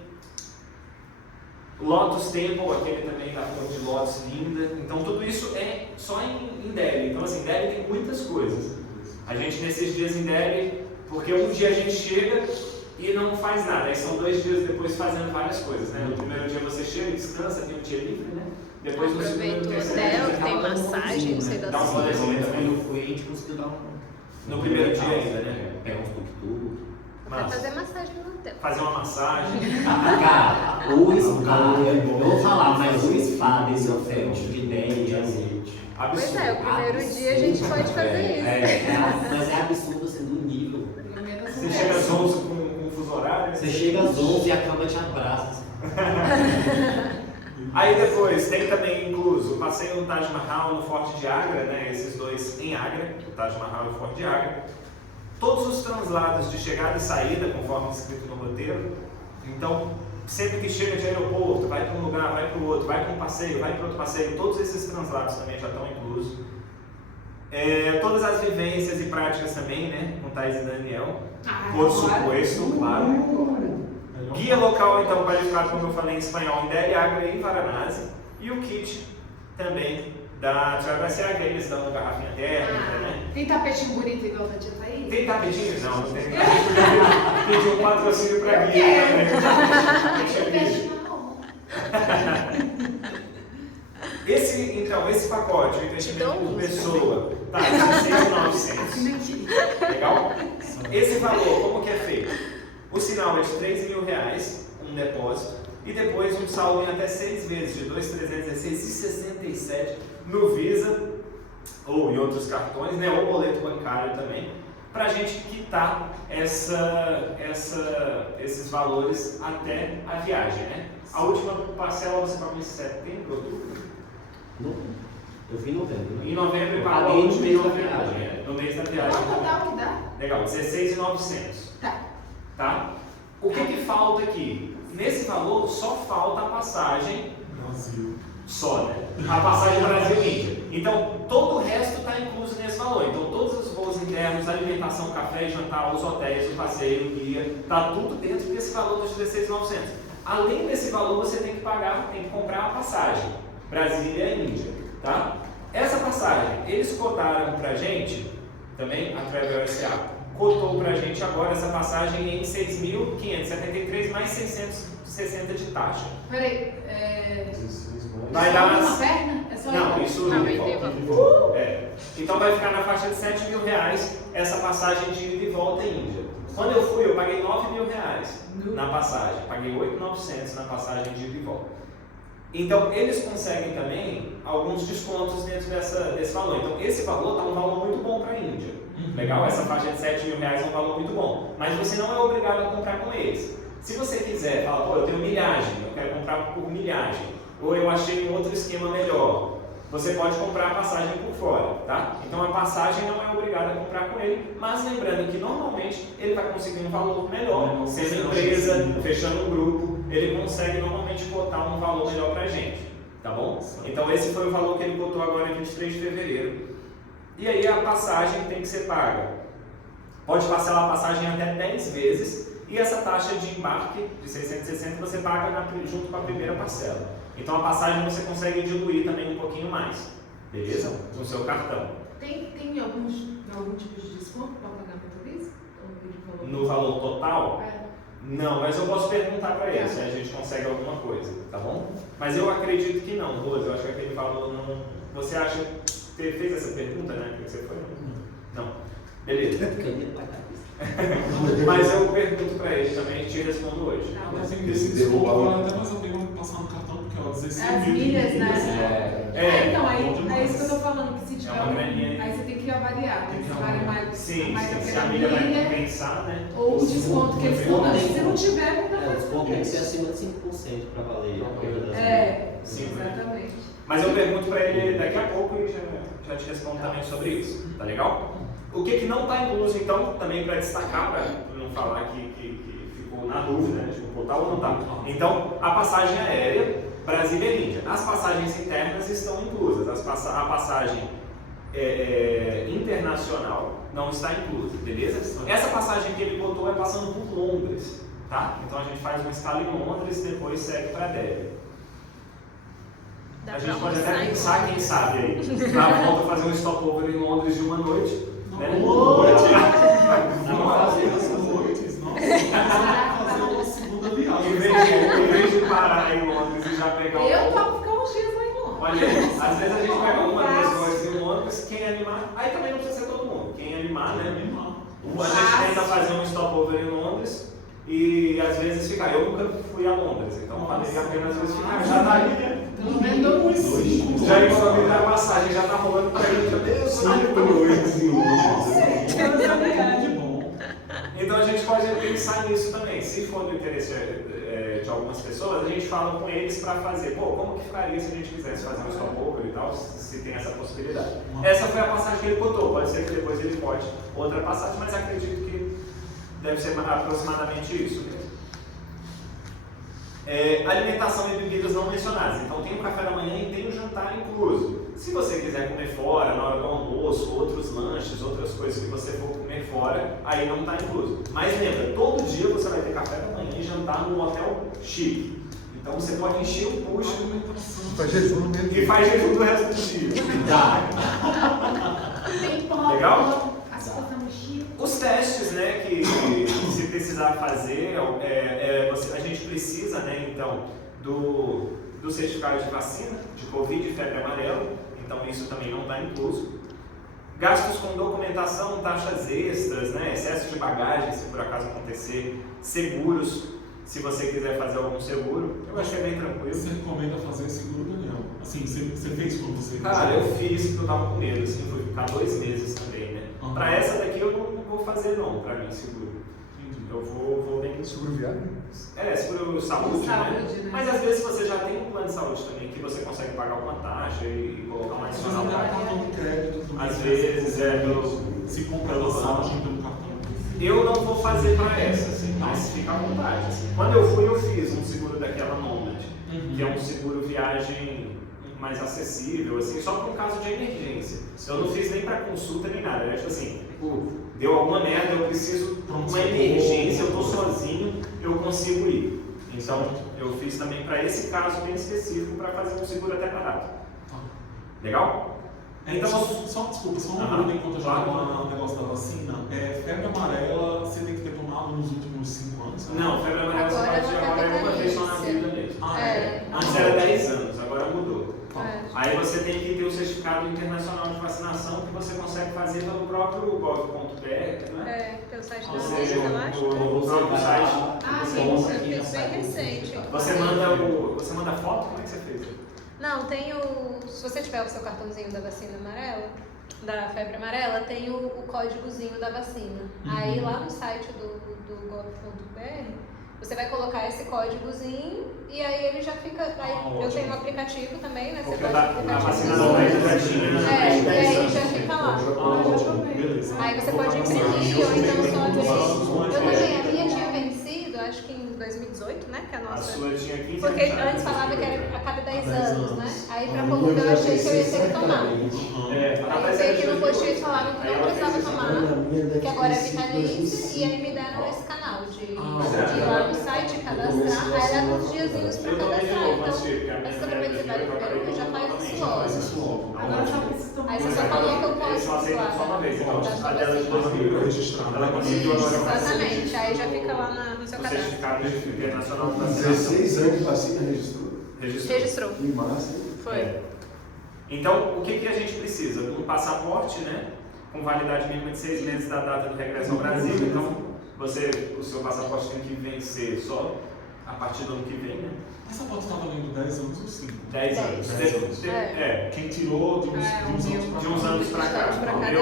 Lotus Temple, aquele também da flor de lótus linda. Então tudo isso é só em Delhi. Então assim, Delhi tem muitas coisas. A gente nesses dias em Delhi, porque um dia a gente chega e não faz nada. Aí são 2 dias depois fazendo várias coisas, né? No primeiro dia você chega, descansa, tem um dia livre, né? Depois no segundo, Aproveita o terceiro dia, hotel, você tem acaba massagem, não sei das Dá um rolezinho coisas. também. Quando eu fui, a gente conseguiu dar um. No primeiro dia ainda, né? Pegar uns tuk-tuk. Vai Massa. fazer massagem no hotel. Fazer uma massagem. Cara, o spa, eu vou falar, mas o spa desse hotel de 10 gente. Pois é, o primeiro dia a gente pode fazer isso. Mas é absurdo assim, do nível. Pelo menos Você chega às 11 com um fuso horário. Você chega às 11 e a cama te abraça. Aí depois tem também incluso o passeio no Taj Mahal no Forte de Agra, né? Esses dois em Agra, o Taj Mahal e o Forte de Agra. Todos os translados de chegada e saída, conforme escrito no roteiro. Então, sempre que chega de aeroporto, vai para um lugar, vai para o outro, vai para um passeio, vai para outro passeio, todos esses translados também já estão inclusos. Todas as vivências e práticas também, né? Com Thais e Daniel. Por supuesto, claro. Guia local, então, qualificado, como eu falei, em espanhol, em Delhi, Agra e Varanasi. E o kit também da Travessia Agra, eles dão uma garrafinha térmica, né? Tem tapetinho bonito igual da tia Thaís? Tem tapetinho? Não, não tem tapetinho. Pedi um patrocínio pra guia também. Esse pacote, o investimento por pessoa, tá, R$16.900. Legal? Esse valor, como que é feito? O sinal é de R$3.000, um depósito, e depois um saldo em até 6 vezes, de R$2.316,67 no Visa, ou em outros cartões, né, ou boleto bancário também, para a gente quitar esses valores até a viagem, né? A última parcela você paga em setembro, outubro? Eu vi em novembro. Em novembro e paguei pagou no no mês da viagem. viagem, no mês da viagem. Qual o total que dá? Legal, R$16.900. Tá? O que falta aqui? Nesse valor só falta a passagem Brasil. só, né? A passagem Brasil-Índia. Então, todo o resto está incluso nesse valor. Então, todos os voos internos, alimentação, café, jantar, os hotéis, o passeio, o guia, está tudo dentro desse valor dos R$16.900. Além desse valor, você tem que pagar, tem que comprar a passagem Brasília e Índia, tá? Essa passagem, eles cotaram pra gente, também a Travel SA, cotou pra gente agora essa passagem em R$6.573 mais 660 de taxa. Peraí, Vai dar uma umas... perna? É só Não, ir? isso Não, não vai ter volta. Então vai ficar na faixa de R$7.000 essa passagem de ida e volta em Índia. Quando eu fui, eu paguei R$9.000 na passagem, paguei R$8.900 na passagem de ida e volta. Então eles conseguem também alguns descontos dentro desse valor. Então esse valor está um valor muito bom para a Índia. Legal? Essa faixa de R$7.000 é um valor muito bom. Mas você não é obrigado a comprar com eles. Se você quiser, fala, pô, eu tenho milhagem, eu quero comprar por milhagem. Ou eu achei um outro esquema melhor. Você pode comprar a passagem por fora, tá? Então a passagem não é obrigada a comprar com ele, mas lembrando que normalmente ele vai conseguir um valor melhor, sendo empresa, fechando um grupo, ele consegue normalmente cotar um valor melhor pra gente, tá bom? Então esse foi o valor que ele cotou agora em 23 de fevereiro. E aí a passagem tem que ser paga. Pode parcelar a passagem até 10 vezes e essa taxa de embarque de 660 você paga junto com a primeira parcela. Então a passagem você consegue diluir também um pouquinho mais, beleza? Com o seu cartão. Tem algum tipo de desconto para pagar motorista? No valor total? Não, mas eu posso perguntar para ele se a gente consegue alguma coisa, tá bom? Mas eu acredito que não, Rose, eu acho que aquele valor não... Você acha... Você fez essa pergunta, né? Que você foi? Não. Beleza. Mas eu pergunto para ele também e te respondo hoje. Esse derrubar até mais a pena passar no cartão, porque ó, 16 As mil milhas, de né? Então, aí bom é demais. isso que eu tô falando, que se tiver uma graninha. aí você tem que avaliar, Tem que se avaliar. vale mais, Sim, mais se a aquela milha vai milha, compensar, né? ou o desconto que eles estão dando. Se não tiver, não dá O mais desconto tem que ser acima de 5% para valer a perda das Sim. exatamente. Mas eu pergunto para ele daqui a pouco e já te respondo também sobre isso, tá legal? O que não está incluso, então, também para destacar, para não falar que ficou na dúvida, né, tipo, tá ou não está. Então, a passagem aérea, Brasília e Índia. As passagens internas estão inclusas, a passagem internacional não está inclusa, beleza? Essa passagem que ele botou é passando por Londres, tá? Então a gente faz uma escala em Londres e depois segue para Delhi. Dá A pra gente pode até almoçar em pensar, quem Londres. sabe aí, na volta fazer um stopover em Londres de uma noite, né? Não fazer essa noites, nossa. Fazer uma segunda viagem. Em vez de parar em Londres e já pegar Eu topo ficar uns dias lá em Londres. Olha aí, às vezes a gente pega uma das noites em Londres, quem animar, aí também não precisa ser todo mundo, quem animar, né? A gente tenta fazer um stopover em Londres e às vezes ficar. Eu nunca fui a Londres, então valeu a pena às vezes ficar. Já tá ali, né? Pelo menos Já economizar a passagem, já tá rolando pra ele, já deu 5 noites em Londres. Que bom. Então a gente pode pensar nisso também. Se for do interesse de algumas pessoas, a gente fala com eles para fazer. Pô, como que ficaria se a gente quisesse fazer um stopover e tal, se tem essa possibilidade. Essa foi a passagem que ele botou. Pode ser que depois ele bote outra passagem, mas acredito que deve ser aproximadamente isso mesmo. Alimentação e bebidas não mencionadas. Então tem o café da manhã e tem o jantar incluso. Se você quiser comer fora, na hora do almoço, outros lanches, outras coisas que você for comer fora, aí não está incluso. Mas lembra, todo dia você vai ter café da manhã e jantar num hotel chique. Então você pode encher o bucho Faz jejum no meio e faz jejum do resto do dia. Legal? Os testes, né, que se precisar fazer, a gente precisa, né, então, do certificado de vacina, de Covid e febre amarela, então isso também não está incluso. Gastos com documentação, taxas extras, né, excesso de bagagem, se por acaso acontecer, seguros, se você quiser fazer algum seguro, eu acho que é bem tranquilo. Você recomenda fazer seguro, Daniel? Assim, você fez quando você... Cara, eu fiz porque eu tava com medo, assim, fui ficar 2 meses também, né. Pra essa daqui eu não vou fazer não, pra mim, seguro. Eu vou bem... Seguro viário? Seguro saúde, né? Mas às vezes você já tem um plano de saúde também, que você consegue pagar uma taxa e colocar um adicional. Cartão de crédito. Às vezes Se compra passagem pelo cartão. Eu não vou fazer pra essa, assim, mas fica à vontade. Assim. Quando eu fui, eu fiz um seguro daquela Nomad, que é um seguro viagem mais acessível, assim, só por um caso de emergência. Eu não fiz nem pra consulta nem nada. Era tipo assim, deu alguma merda, eu preciso de uma emergência, eu tô sozinho, eu consigo ir. Então, eu fiz também para esse caso bem específico para fazer um seguro até barato. Legal? Então, desculpa, só uma dúvida enquanto eu já estou no negócio da vacina. Febre amarela, você tem que ter tomado nos últimos 5 anos? Não, febre amarela agora é uma vez só na vida mesmo. Antes era 10 anos, agora mudou. Aí você tem que ter o certificado internacional de vacinação que você consegue fazer pelo próprio gov.br, né? Pelo site da Você, Anvisa, eu acho. no próprio site. Isso, eu fiz bem recente. Você manda foto? Como é que você fez? Não, tem o... Se você tiver o seu cartãozinho da vacina amarela, da febre amarela, tem o códigozinho da vacina. Aí lá no site do gov.br, você vai colocar esse códigozinho e aí ele já fica... Aí eu tenho um aplicativo também, né? Você Porque pode a vacina não vai já tinha, e aí já fica lá. Beleza. Aí você pode imprimir ou então só abrir. Eu também, a minha tinha vencido, acho que em 2018, né? Que é a A nossa... sua tinha 15 Porque anos. antes falava que era a cada 10 anos, né? Aí pra pouco eu achei que eu ia ter que tomar. Aí eu sei que no post eles falavam que não precisava tomar, que agora é vitalício, e aí me deram esse canal de ir lá no site, cadastrar, aí leva uns diazinhos pra cadastrar. Então, essa também você vai primeiro, que já faz isso logo. Agora só precisa tomar. Aí você só coloca o Eles código só aceitam só uma vez, então da sua a dela de vacina. 2000 registrada. Ela conseguiu agora uma Exatamente, aí já fica lá no seu o cadastro. certificado internacional de vacinação. 16 anos de vacina registrou. Registrou. Que massa, hein? Foi. Então, o que a gente precisa? Um passaporte, né? Com validade mínima de 6 meses da data do regresso ao Brasil. Então, o seu passaporte tem que vencer só a partir do ano que vem, né? Essa foto está valendo 10 anos ou 5? 10 anos. 10 anos. Quem tirou de uns anos pra cá. de uns anos pra cá.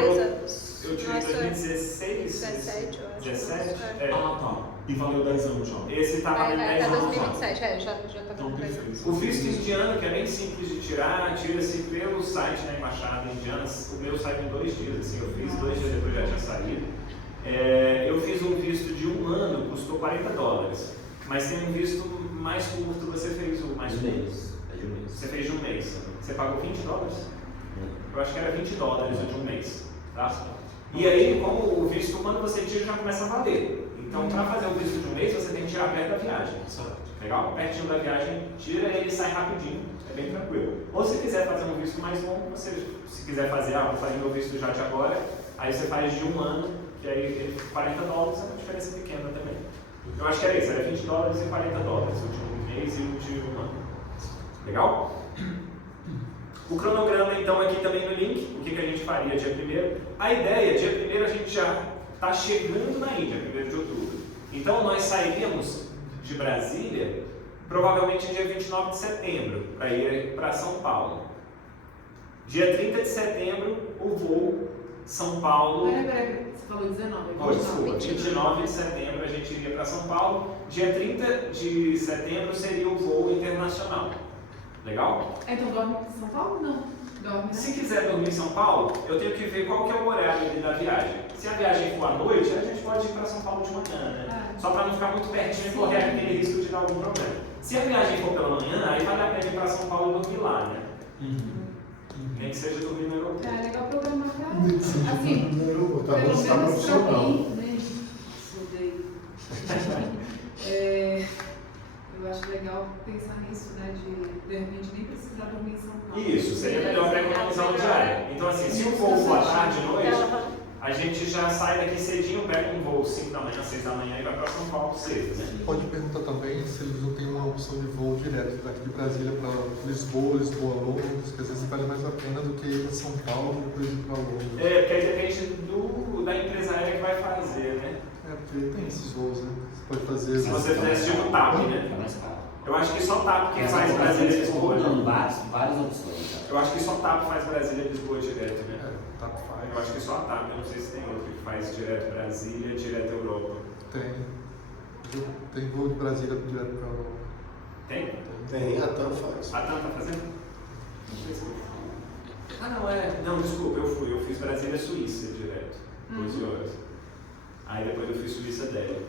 Eu tirei em 2016. 17, eu acho. 17? Ah, tá. E valeu 10 anos já. Esse tá valendo 10 Até anos. 2027, já tá Então, com 10 anos. perfeito. O visto indiano, que é bem simples de tirar, tira-se pelo site da Embaixada Indiana. O meu saiu em 2 dias, assim, eu fiz 2 dias depois já tinha saído. Eu fiz um visto de 1 ano, custou $40. Mas tem um visto mais curto, você fez o mais curto. Você fez de 1 mês. Você pagou $20? Eu acho que era $20 de 1 mês. Tá? E aí, como o visto, quando você tira, já começa a valer. Então, para fazer o visto de 1 mês, você tem que tirar perto da viagem. Legal? Pertinho da viagem, tira e ele sai rapidinho. É bem tranquilo. Ou se quiser fazer um visto mais longo, você, se quiser fazer, vou fazer meu visto já de agora, aí você faz de 1 ano, que aí $40 é uma diferença pequena também. Eu acho que era isso, era $20 e $40, o de 1 mês e o de 1 ano. Legal? O cronograma, então, aqui também no link, o que a gente faria dia 1º. A ideia, dia 1º a gente já está chegando na Índia, 1º de outubro. Então nós sairíamos de Brasília provavelmente dia 29 de setembro para ir para São Paulo. Dia 30 de setembro, o voo São Paulo... Peraí, você falou 19. Desculpa, 29 de setembro a gente iria para São Paulo. Dia 30 de setembro seria o voo internacional. Legal? Então dorme em São Paulo? Não. Dorme, né? Se quiser dormir em São Paulo, eu tenho que ver qual que é o horário da viagem. Se a viagem for à noite, a gente pode ir para São Paulo de manhã, né? Só para não ficar muito pertinho e correr aquele risco de dar algum problema. Se a viagem for pela manhã, aí vale a pena ir para São Paulo e dormir lá, né? Nem que seja dormir no aeroporto. É legal programar pra... Assim, pelo Tá menos pra profissional. mim, né? Eu acho legal pensar nisso, né? De repente nem precisar dormir em São Paulo. Isso, seria melhor para economizar o diário. Então assim, se o voo for à tarde e noite, a gente já sai daqui cedinho, pega um voo 5 da manhã, 6 da manhã e vai para São Paulo cedo, né? Pode perguntar também se eles não têm uma opção de voo direto daqui de Brasília para Lisboa, Londres, que às vezes vale mais a pena do que ir para São Paulo e depois ir para Londres. Porque aí depende da empresa aérea que vai fazer, né? Porque tem esses voos, né? Você pode fazer... Se você fizesse tipo TAP, né? É mais caro. Eu acho que só TAP que faz Brasília e Lisboa. Não, várias opções. Tá? Eu acho que só TAP faz Brasília e Lisboa direto, né? Tá, faz. Eu acho que só a TAP, eu não sei se tem outro que faz direto Brasília, direto Europa. Tem voo de Brasília direto para Europa. Tem? Tem, a TAM faz. A TAM tá fazendo? Não sei se eu fui. Ah, não, é. Não, desculpa, eu fiz Brasília Suíça direto, 12 horas. Aí depois eu fiz Suíça Delhi.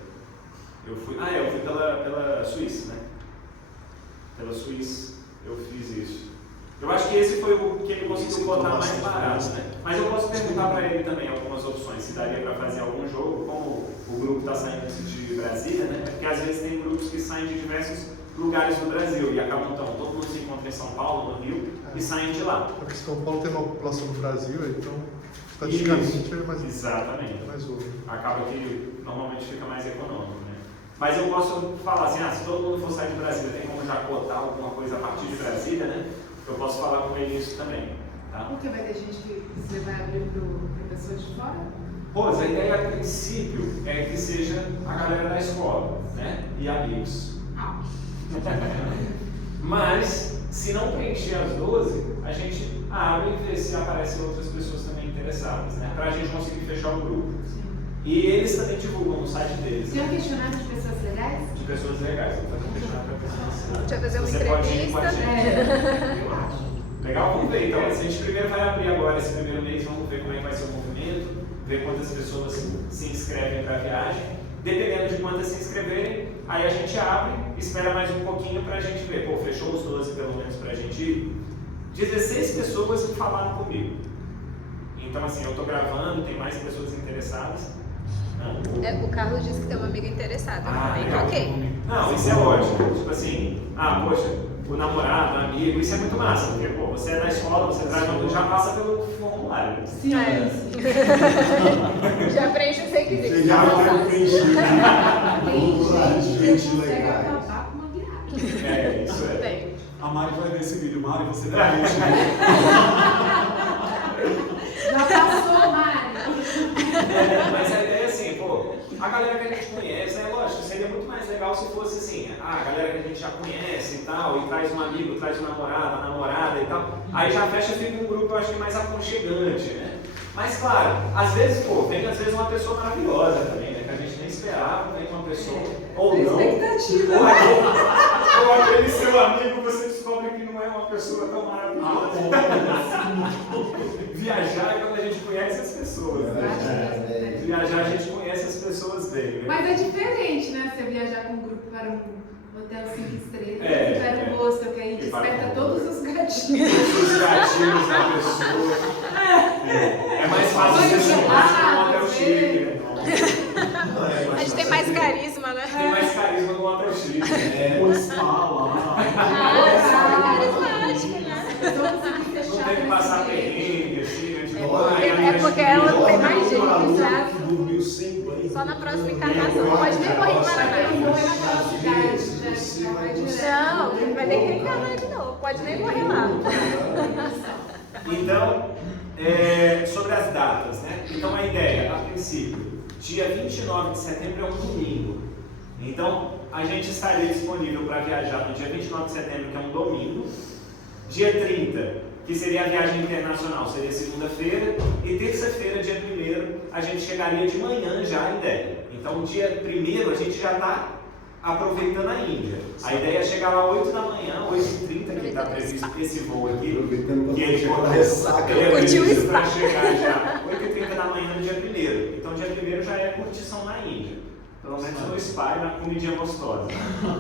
Eu fui pela Suíça, né? Pela Suíça eu fiz isso. Eu acho que esse foi o que ele conseguiu botar mais barato, né? Mas eu posso perguntar para ele também algumas opções, se daria para fazer algum jogo, como o grupo está saindo de Brasília, né? Porque às vezes tem grupos que saem de diversos lugares do Brasil e acabam então, todo mundo se encontra em São Paulo, no Rio, e saem de lá. Porque São Paulo tem uma população do Brasil, então estatisticamente é mais... Exatamente. Mais ouro. Acaba que normalmente fica mais econômico, né? Mas eu posso falar assim, se todo mundo for sair de Brasília, tem como já cotar alguma coisa a partir de Brasília, né? Eu posso falar com ele isso também, tá? Porque vai ter gente que você vai abrir para pessoas de fora? Pois, a ideia a princípio é que seja a galera da escola, né? E amigos. Mas, se não preencher as 12, a gente abre e vê se aparecem outras pessoas também interessadas, né? Para a gente conseguir fechar o grupo. Sim. E eles também divulgam no site deles. Tem um questionário de pessoas legais? De pessoas legais, vou fazer um questionário para pessoas. Deixa eu fazer uma Você pode ir entrevista. com a gente. Eu acho. Legal? Vamos ver. Então, a gente primeiro vai abrir agora esse primeiro mês, vamos ver como é que vai ser o movimento, ver quantas pessoas se inscrevem para a viagem. Dependendo de quantas se inscreverem, aí a gente abre, espera mais um pouquinho para a gente ver. Pô, fechou os 12 pelo menos para a gente ir. 16 pessoas falaram comigo. Então, assim, eu estou gravando, tem mais pessoas interessadas. O Carlos disse que tem uma amiga interessada. Legal. Ok. Não, isso é ótimo. Tipo assim, poxa, o namorado, o amigo, isso é muito massa, porque pô, você é da escola, você traz já passa pelo formulário. Sim, Já preenche os requisitos. Já vai preencher. Tem gente que Gente consegue legal. acabar com uma viagem. Isso é. Tem. A Mari vai ver esse vídeo. Mari, você realmente... Já passou, Mário. Mas a ideia é assim, pô, a galera que a gente conhece, é lógico, seria muito mais legal se fosse assim, a galera que a gente já conhece e tal, e traz um amigo, traz um namorado, a namorada e tal, aí já fecha, fica um grupo, eu acho que mais aconchegante, né? Mas claro, às vezes, pô, vem às vezes uma pessoa maravilhosa também, né? Que a gente nem esperava, vem uma pessoa, ou não, Expectativa. ou aquele seu amigo, você descobre que não é uma pessoa tão maravilhosa. Viajar é quando a gente conhece as pessoas, né? Viajar a gente conhece as pessoas bem, né? Mas é diferente, né? Você viajar com um grupo para um hotel 5 estrelas, para um hostel que aí desperta todos os gatinhos. Os gatinhos da pessoa. É mais fácil você chamar um hotel chique, né? A gente tem mais carisma, né? Tem mais carisma no hotel chique. O spa lá. Carismático, né? Não tem que passar perrengue, assim, né? Tipo, É porque ela não tem mais jeito, sabe? Dormiu sem banho. Só na próxima encarnação. Não pode nem morrer em Paraná. Não, vai ter que encarnar de novo. Pode nem morrer lá. Então, sobre as datas, né? Então a ideia, a princípio, dia 29 de setembro é um domingo. Então, a gente estaria disponível para viajar no dia 29 de setembro, que é um domingo. Dia 30, que seria a viagem internacional, seria segunda-feira. E terça-feira, dia 1º, a gente chegaria de manhã já em Delhi. Então, dia 1º, a gente já está aproveitando a Índia. A ideia é chegar lá 8 da manhã, 8h30, que está previsto esse voo aqui. Que ele é previsto para chegar já 8h30 da manhã no dia 1º. Então, dia 1º já é curtição na Índia. Pelo menos no spa e na comidinha gostosa.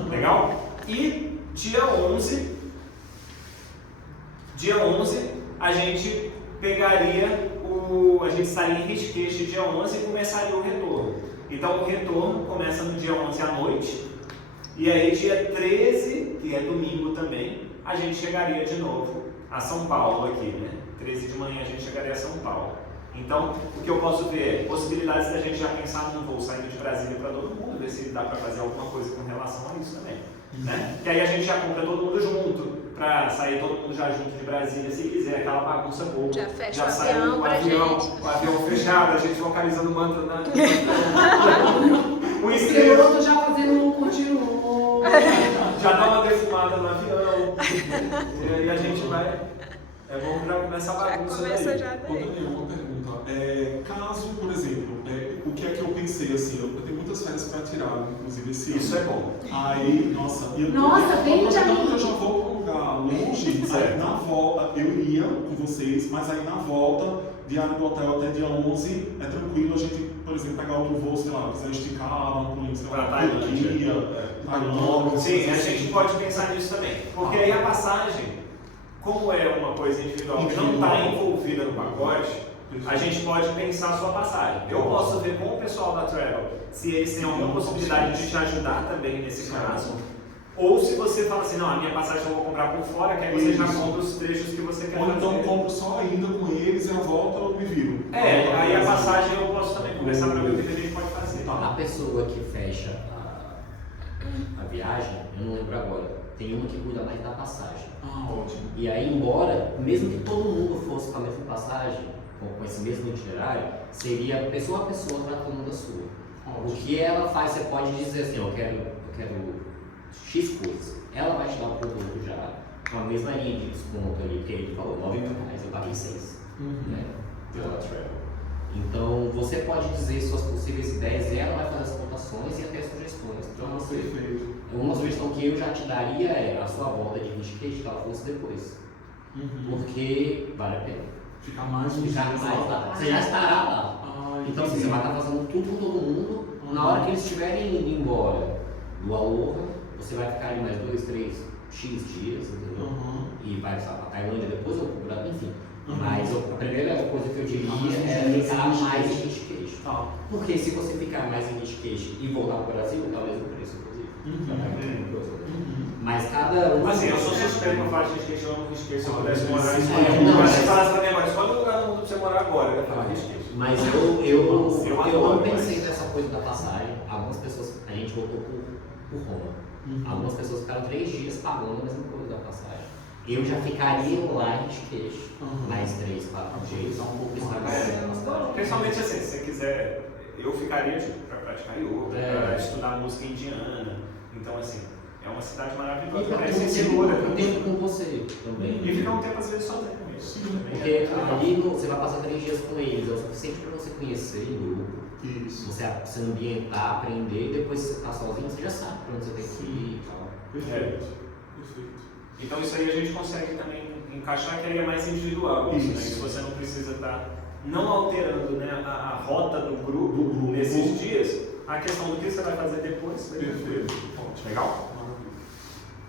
Legal? E dia 11, a gente pegaria a gente estaria em Rishikesh dia 11 e começaria o retorno. Então o retorno começa no dia 11 à noite, e aí dia 13, que é domingo também, a gente chegaria de novo a São Paulo aqui, né? 13 de manhã a gente chegaria a São Paulo. Então, o que eu posso ver é possibilidades da gente já pensar num voo saindo de Brasília para todo mundo, ver se dá para fazer alguma coisa com relação a isso também. Né? Que aí a gente já compra todo mundo junto, para sair todo mundo já junto de Brasília, se quiser, aquela bagunça boa. Já fecha já o sai avião pra gente. O avião fechado, a gente localizando o mantra na... O piloto já fazendo um continuo. Já dá uma defumada no avião. E aí a gente vai... É bom que já começa a bagunça. Já começa já daí. Daniel, uma pergunta. Caso, por exemplo, o que é que eu pensei assim, eu tenho muitas férias para tirar, inclusive esse ano. Isso é bom. Aí, nossa, vem de amigo. Eu já vou para um lugar longe, aí na volta, eu iria com vocês, mas aí na volta, diário do hotel até dia 11, é tranquilo a gente, por exemplo, pegar outro voo, sei lá, quiser esticar, um pulinho, sei lá, Tailândia. Sim, a gente pode pensar nisso também. Porque aí a passagem, como é uma coisa individual que não está envolvida no pacote, a gente pode pensar a sua passagem. Eu posso ver com o pessoal da Travel se eles têm alguma possibilidade de te ajudar também nesse caso. Ou se você fala assim, não, a minha passagem eu vou comprar por fora, que aí você já compra os trechos que você quer fazer. Ou então eu compro só a ida com eles e a volta eu me viro. Aí a passagem eu posso também conversar para ver o que a gente pode fazer. A pessoa que fecha a viagem, eu não lembro agora, tem uma que cuida mais da passagem. Ótimo. E aí, embora, mesmo que todo mundo fosse com a mesma passagem, com esse mesmo itinerário, seria pessoa a pessoa tratando da sua. O que ela faz, você pode dizer assim, eu quero X coisas. Ela vai te dar o produto já com a mesma linha de desconto ali, que ele falou, R$9.000, eu paguei 6, né, pela Travel. Então, você pode dizer suas possíveis ideias e ela vai fazer as cotações e até sugestões. Então, uma sugestão que eu já te daria é a sua volta de Rishikesh, que ela fosse depois. Porque vale a pena. Ficar mais lá. Você já estará lá. Então, assim, você vai estar fazendo tudo com todo mundo. Na hora que eles estiverem indo embora do Aloha, você vai ficar ali mais 2, 3, X dias, entendeu? E vai para a Tailândia depois ou para o Brasil, enfim. Mas a primeira coisa que eu diria é ficar mais em Rishikesh. Porque se você ficar mais em Rishikesh e voltar para o Brasil, é o mesmo preço, inclusive. Mas cada um. Assim, eu sou suspeito pra falar de Rishikesh, eu amo Rishikesh, se eu pudesse morar em Espanha. Mas você fala assim, agora, escolhe um lugar do mundo pra você morar agora, eu ia falar Rishikesh. Mas eu não pensei nessa coisa da passagem. Algumas pessoas, a gente voltou por Roma. Algumas pessoas ficaram 3 dias pagando a mesma coisa da passagem. Eu já ficaria lá em Rishikesh, mais 3, 4 dias, só um pouco mais. Principalmente assim, se você quiser, eu ficaria pra praticar yoga, pra estudar música indiana. Então, assim, é uma cidade maravilhosa. E um tempo com você também. E ficar um tempo às vezes sozinho mesmo. Porque ali você vai passar 3 dias com eles, é o suficiente para você conhecer em grupo. Você se ambientar, aprender, depois você tá sozinho, você já sabe para onde você tem que ir e tal. Perfeito. Então isso aí a gente consegue também encaixar, que aí é mais individual. Isso. Né? Se você não precisa estar não alterando, né, a rota do grupo nesses dias, a questão do que você vai fazer depois. Perfeito. Legal?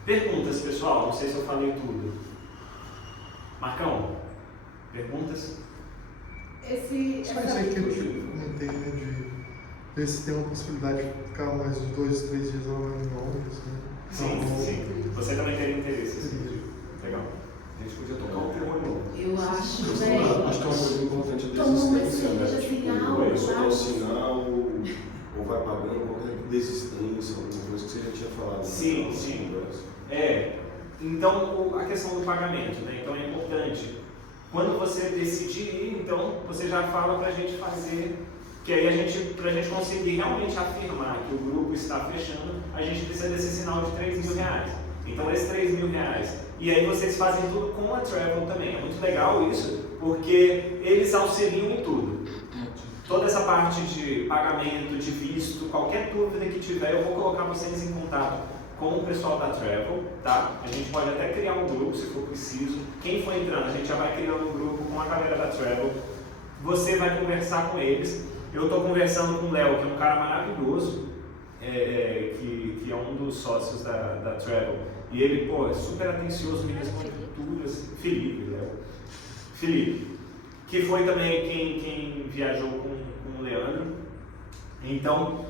Perguntas, pessoal? Não sei se eu falei tudo. Marcão, perguntas? Só isso aí que eu comentei, né, de ver se tem uma possibilidade de ficar mais de 2, 3 dias lá em Londres, né? Sim. Você também teria interesse? Sim. Legal. A gente podia tocar o terror novo. Eu acho, Acho que é uma coisa importante a desistência, né? Tipo, é só o sinal, ou vai pagando qualquer desistência, alguma coisa que você já tinha falado. Sim. Então, a questão do pagamento, né? Então é importante. Quando você decidir ir, então, você já fala para a gente fazer Que aí pra gente conseguir realmente afirmar que o grupo está fechando, a gente precisa desse sinal de R$3.000. Então esses R$3.000. E aí vocês fazem tudo com a Travel também. É muito legal isso, porque eles auxiliam em tudo. Toda essa parte de pagamento, de visto, qualquer dúvida que tiver, eu vou colocar vocês em contato com o pessoal da Travel, tá? A gente pode até criar um grupo se for preciso. Quem for entrando, a gente já vai criando um grupo com a galera da Travel. Você vai conversar com eles. Eu estou conversando com o Léo, que é um cara maravilhoso, que é um dos sócios da Travel. E ele, pô, é super atencioso, me responde tudo. Felipe, que foi também quem viajou com o Leandro. Então,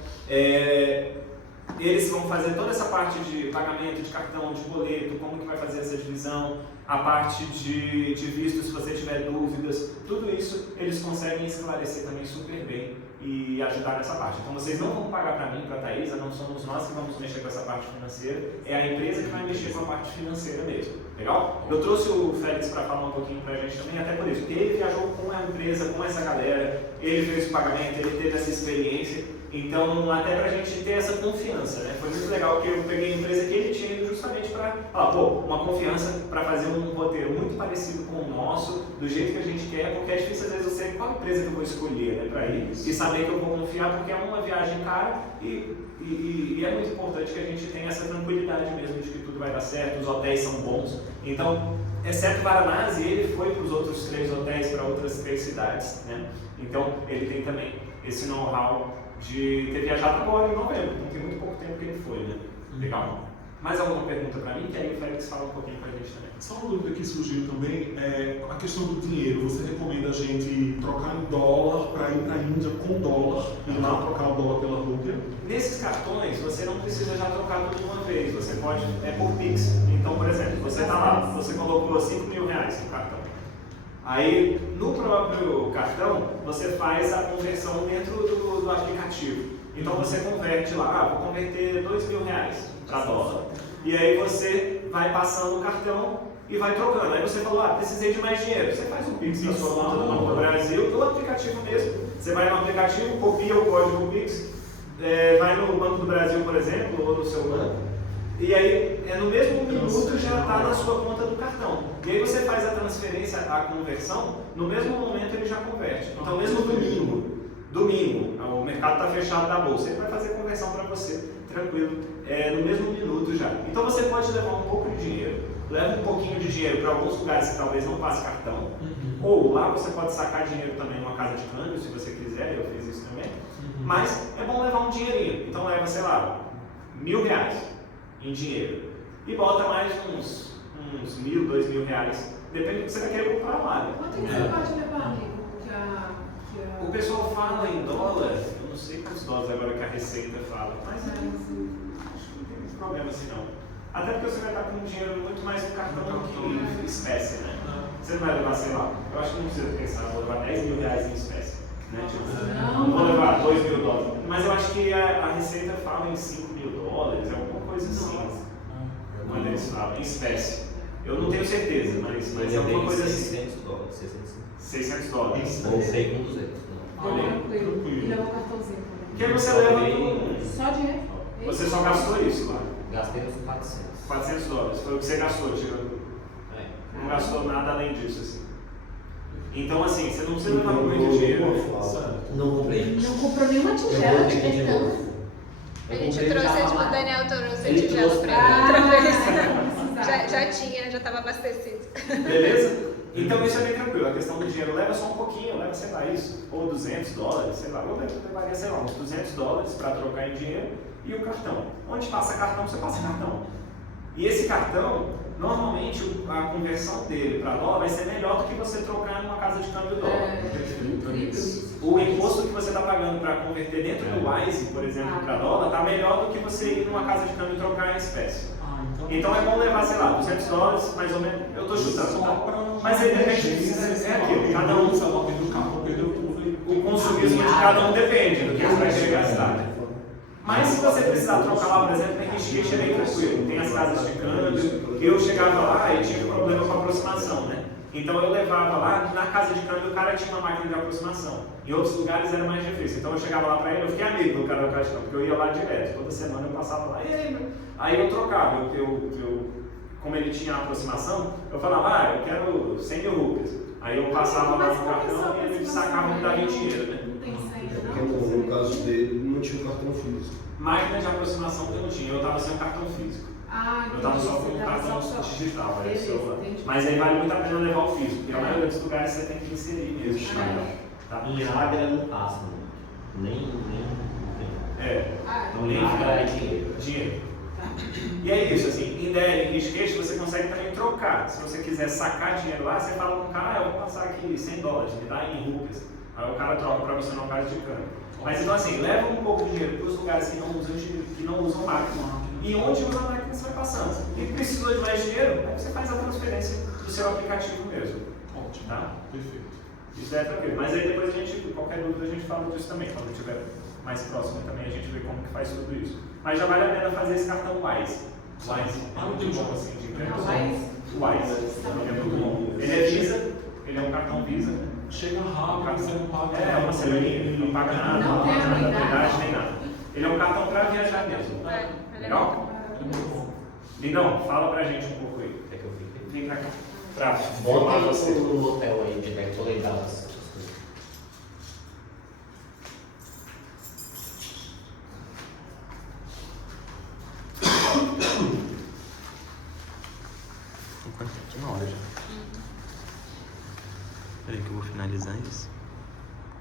eles vão fazer toda essa parte de pagamento, de cartão, de boleto, como que vai fazer essa divisão, a parte de visto, se você tiver dúvidas, tudo isso eles conseguem esclarecer também super bem e ajudar nessa parte. Então vocês não vão pagar para mim, para a Thaisa, não somos nós que vamos mexer com essa parte financeira, é a empresa que vai mexer com a parte financeira mesmo. Legal? Eu trouxe o Félix para falar um pouquinho para a gente também, até por isso, porque ele viajou com a empresa, com essa galera, ele fez o pagamento, ele teve essa experiência, então até para a gente ter essa confiança, né? Foi muito legal que eu peguei a empresa que ele tinha justamente para falar, uma confiança para fazer um roteiro muito parecido com o nosso, do jeito que a gente quer, porque é difícil às vezes eu sei qual empresa que eu vou escolher, né, para ir, e saber que eu vou confiar, porque é uma viagem cara e é muito importante que a gente tenha essa tranquilidade mesmo de que tudo vai dar certo, os hotéis são bons. Então, exceto Varanasi, ele foi para os outros 3 hotéis, para outras 3 cidades, né? Então, ele tem também esse know-how de ter viajado agora em novembro, não tem muito pouco tempo que ele foi, né? Legal. Mais alguma pergunta para mim? Que aí o Félix fala um pouquinho para a gente também. Só uma dúvida que surgiu também é a questão do dinheiro. Você recomenda a gente trocar em dólar para ir para a Índia com dólar e lá trocar o dólar pela rúpia? Nesses cartões, você não precisa já trocar tudo de uma vez. Você pode, por Pix. Então, por exemplo, você está lá, você colocou R$5.000 no cartão. Aí, no próprio cartão, você faz a conversão dentro do aplicativo. Então, você converte lá, vou converter R$2.000 para dólar. E aí você vai passando o cartão e vai trocando. Aí você falou, precisei de mais dinheiro. Você faz um Pix na sua conta do Banco do Brasil, do aplicativo mesmo. Você vai no aplicativo, copia o código Pix, vai no Banco do Brasil, por exemplo, ou no seu banco. E aí, no mesmo minuto já está na sua conta do cartão. E aí você faz a transferência, a conversão, no mesmo momento ele já converte. Então, mesmo domingo, o mercado está fechado da bolsa, ele vai fazer a conversão para você, tranquilo, no mesmo minuto já. Então você pode levar um pouco de dinheiro, leva um pouquinho de dinheiro para alguns lugares que talvez não passe cartão, ou lá você pode sacar dinheiro também numa casa de câmbio, se você quiser, eu fiz isso também, mas é bom levar um dinheirinho, então leva, sei lá, R$1.000 em dinheiro, e bota mais uns R$1.000, R$2.000, depende do que você vai querer comprar lá. Né? Quanto que você pode levar, amigo? O pessoal fala em dólar, eu não sei quantos dólares agora que a Receita fala, mas acho que não tem muito problema assim não. Até porque você vai estar com dinheiro muito mais no cartão do que em espécie, né? Você não vai levar, sei lá, eu acho que não precisa pensar, vou levar R$10.000 em espécie, né? Não vou levar $2.000, mas eu acho que a Receita fala em $5.000, alguma coisa assim, quando eles falam, em espécie. Eu não tenho certeza, mas é alguma coisa assim. $600. Ou sei com 200. Tranquilo. E leva o cartãozinho também. Que aí você leva Só dinheiro? Você só gastou isso lá? Gastei uns $400. $400. Foi o que você gastou, tirando. Não gastou nada além disso, assim. Então, assim, você não precisa levar muito dinheiro. Não comprei. Não comprou nenhuma tigela de cartão. A gente trouxe, o Daniel trouxe a tigela pra outra vez. Já tinha, já estava abastecido. Beleza? Então isso é bem tranquilo, a questão do dinheiro leva só um pouquinho, leva, sei lá, isso, ou $200, sei lá, eu levaria, sei lá, uns $200 para trocar em dinheiro e o cartão. Onde passa cartão, você passa cartão. E esse cartão, normalmente a conversão dele para dólar vai ser melhor do que você trocar numa casa de câmbio dólar. O imposto que você está pagando para converter dentro do Wise, por exemplo, para dólar, está melhor do que você ir numa casa de câmbio e trocar em espécie. Então é bom levar, sei lá, $200, mais ou menos, eu estou chutando, tá? Mas aí depende, é aquilo, cada um, o consumismo de cada um depende do que você vai querer gastar, né? Mas se você precisar trocar lá, por exemplo, em Rishikesh é bem tranquilo, tem as casas de câmbio, eu chegava lá e tinha problema com a aproximação, né? Então eu levava lá, na casa de câmbio o cara tinha uma máquina de aproximação. Em outros lugares era mais difícil. Então eu chegava lá para ele, eu fiquei amigo do cara da casa de câmbio, porque eu ia lá direto. Toda semana eu passava lá, e aí, aí eu trocava. Como ele tinha aproximação, eu falava, eu quero 100 mil rupias. Aí eu passava lá no cartão e ele sacava e dava em dinheiro, né? Não tem senha, Porque não? no caso dele não tinha o cartão físico. Máquina de aproximação que eu não tinha, eu estava sem o cartão físico. Eu estava só com o cartão digital, celular. Mas aí vale muito a pena levar o físico, porque a maioria dos lugares você tem que inserir mesmo. Tá? Em Águia não passa, nem Então nem Águia é dinheiro. dinheiro. E é isso, assim, em Delhi, em Rishikesh, você consegue também trocar. Se você quiser sacar dinheiro lá, você fala com o cara, eu vou passar aqui $100, me dá em rupias. Aí o cara troca para você no caso de câmbio. Mas então assim, leva um pouco de dinheiro para os lugares que não usam máquina. E onde usa a máquina você vai passando. E precisou de mais dinheiro, aí você faz a transferência do seu aplicativo mesmo. Ótimo. Tá? Perfeito. Isso é tranquilo. Mas aí depois a gente, qualquer dúvida, a gente fala disso também. Quando estiver mais próximo também, a gente vê como que faz tudo isso. Mas já vale a pena fazer esse cartão Wise. Wise é muito bom assim de crédito. Wise. É muito bom. Ele é Visa, ele é um cartão Visa. Chega rápido, você não paga. É, uma semaninha, não paga nada, Não tem anuidade, nem nada. Ele é um cartão para viajar mesmo. Legal? Lindão, fala pra gente um pouco aí. É que eu fiquei. Vem pra cá. Pra Bota formar aí você. no hotel aí, onde é que eu vou lembrar as coisas. Uma hora já. Peraí que eu vou finalizar isso.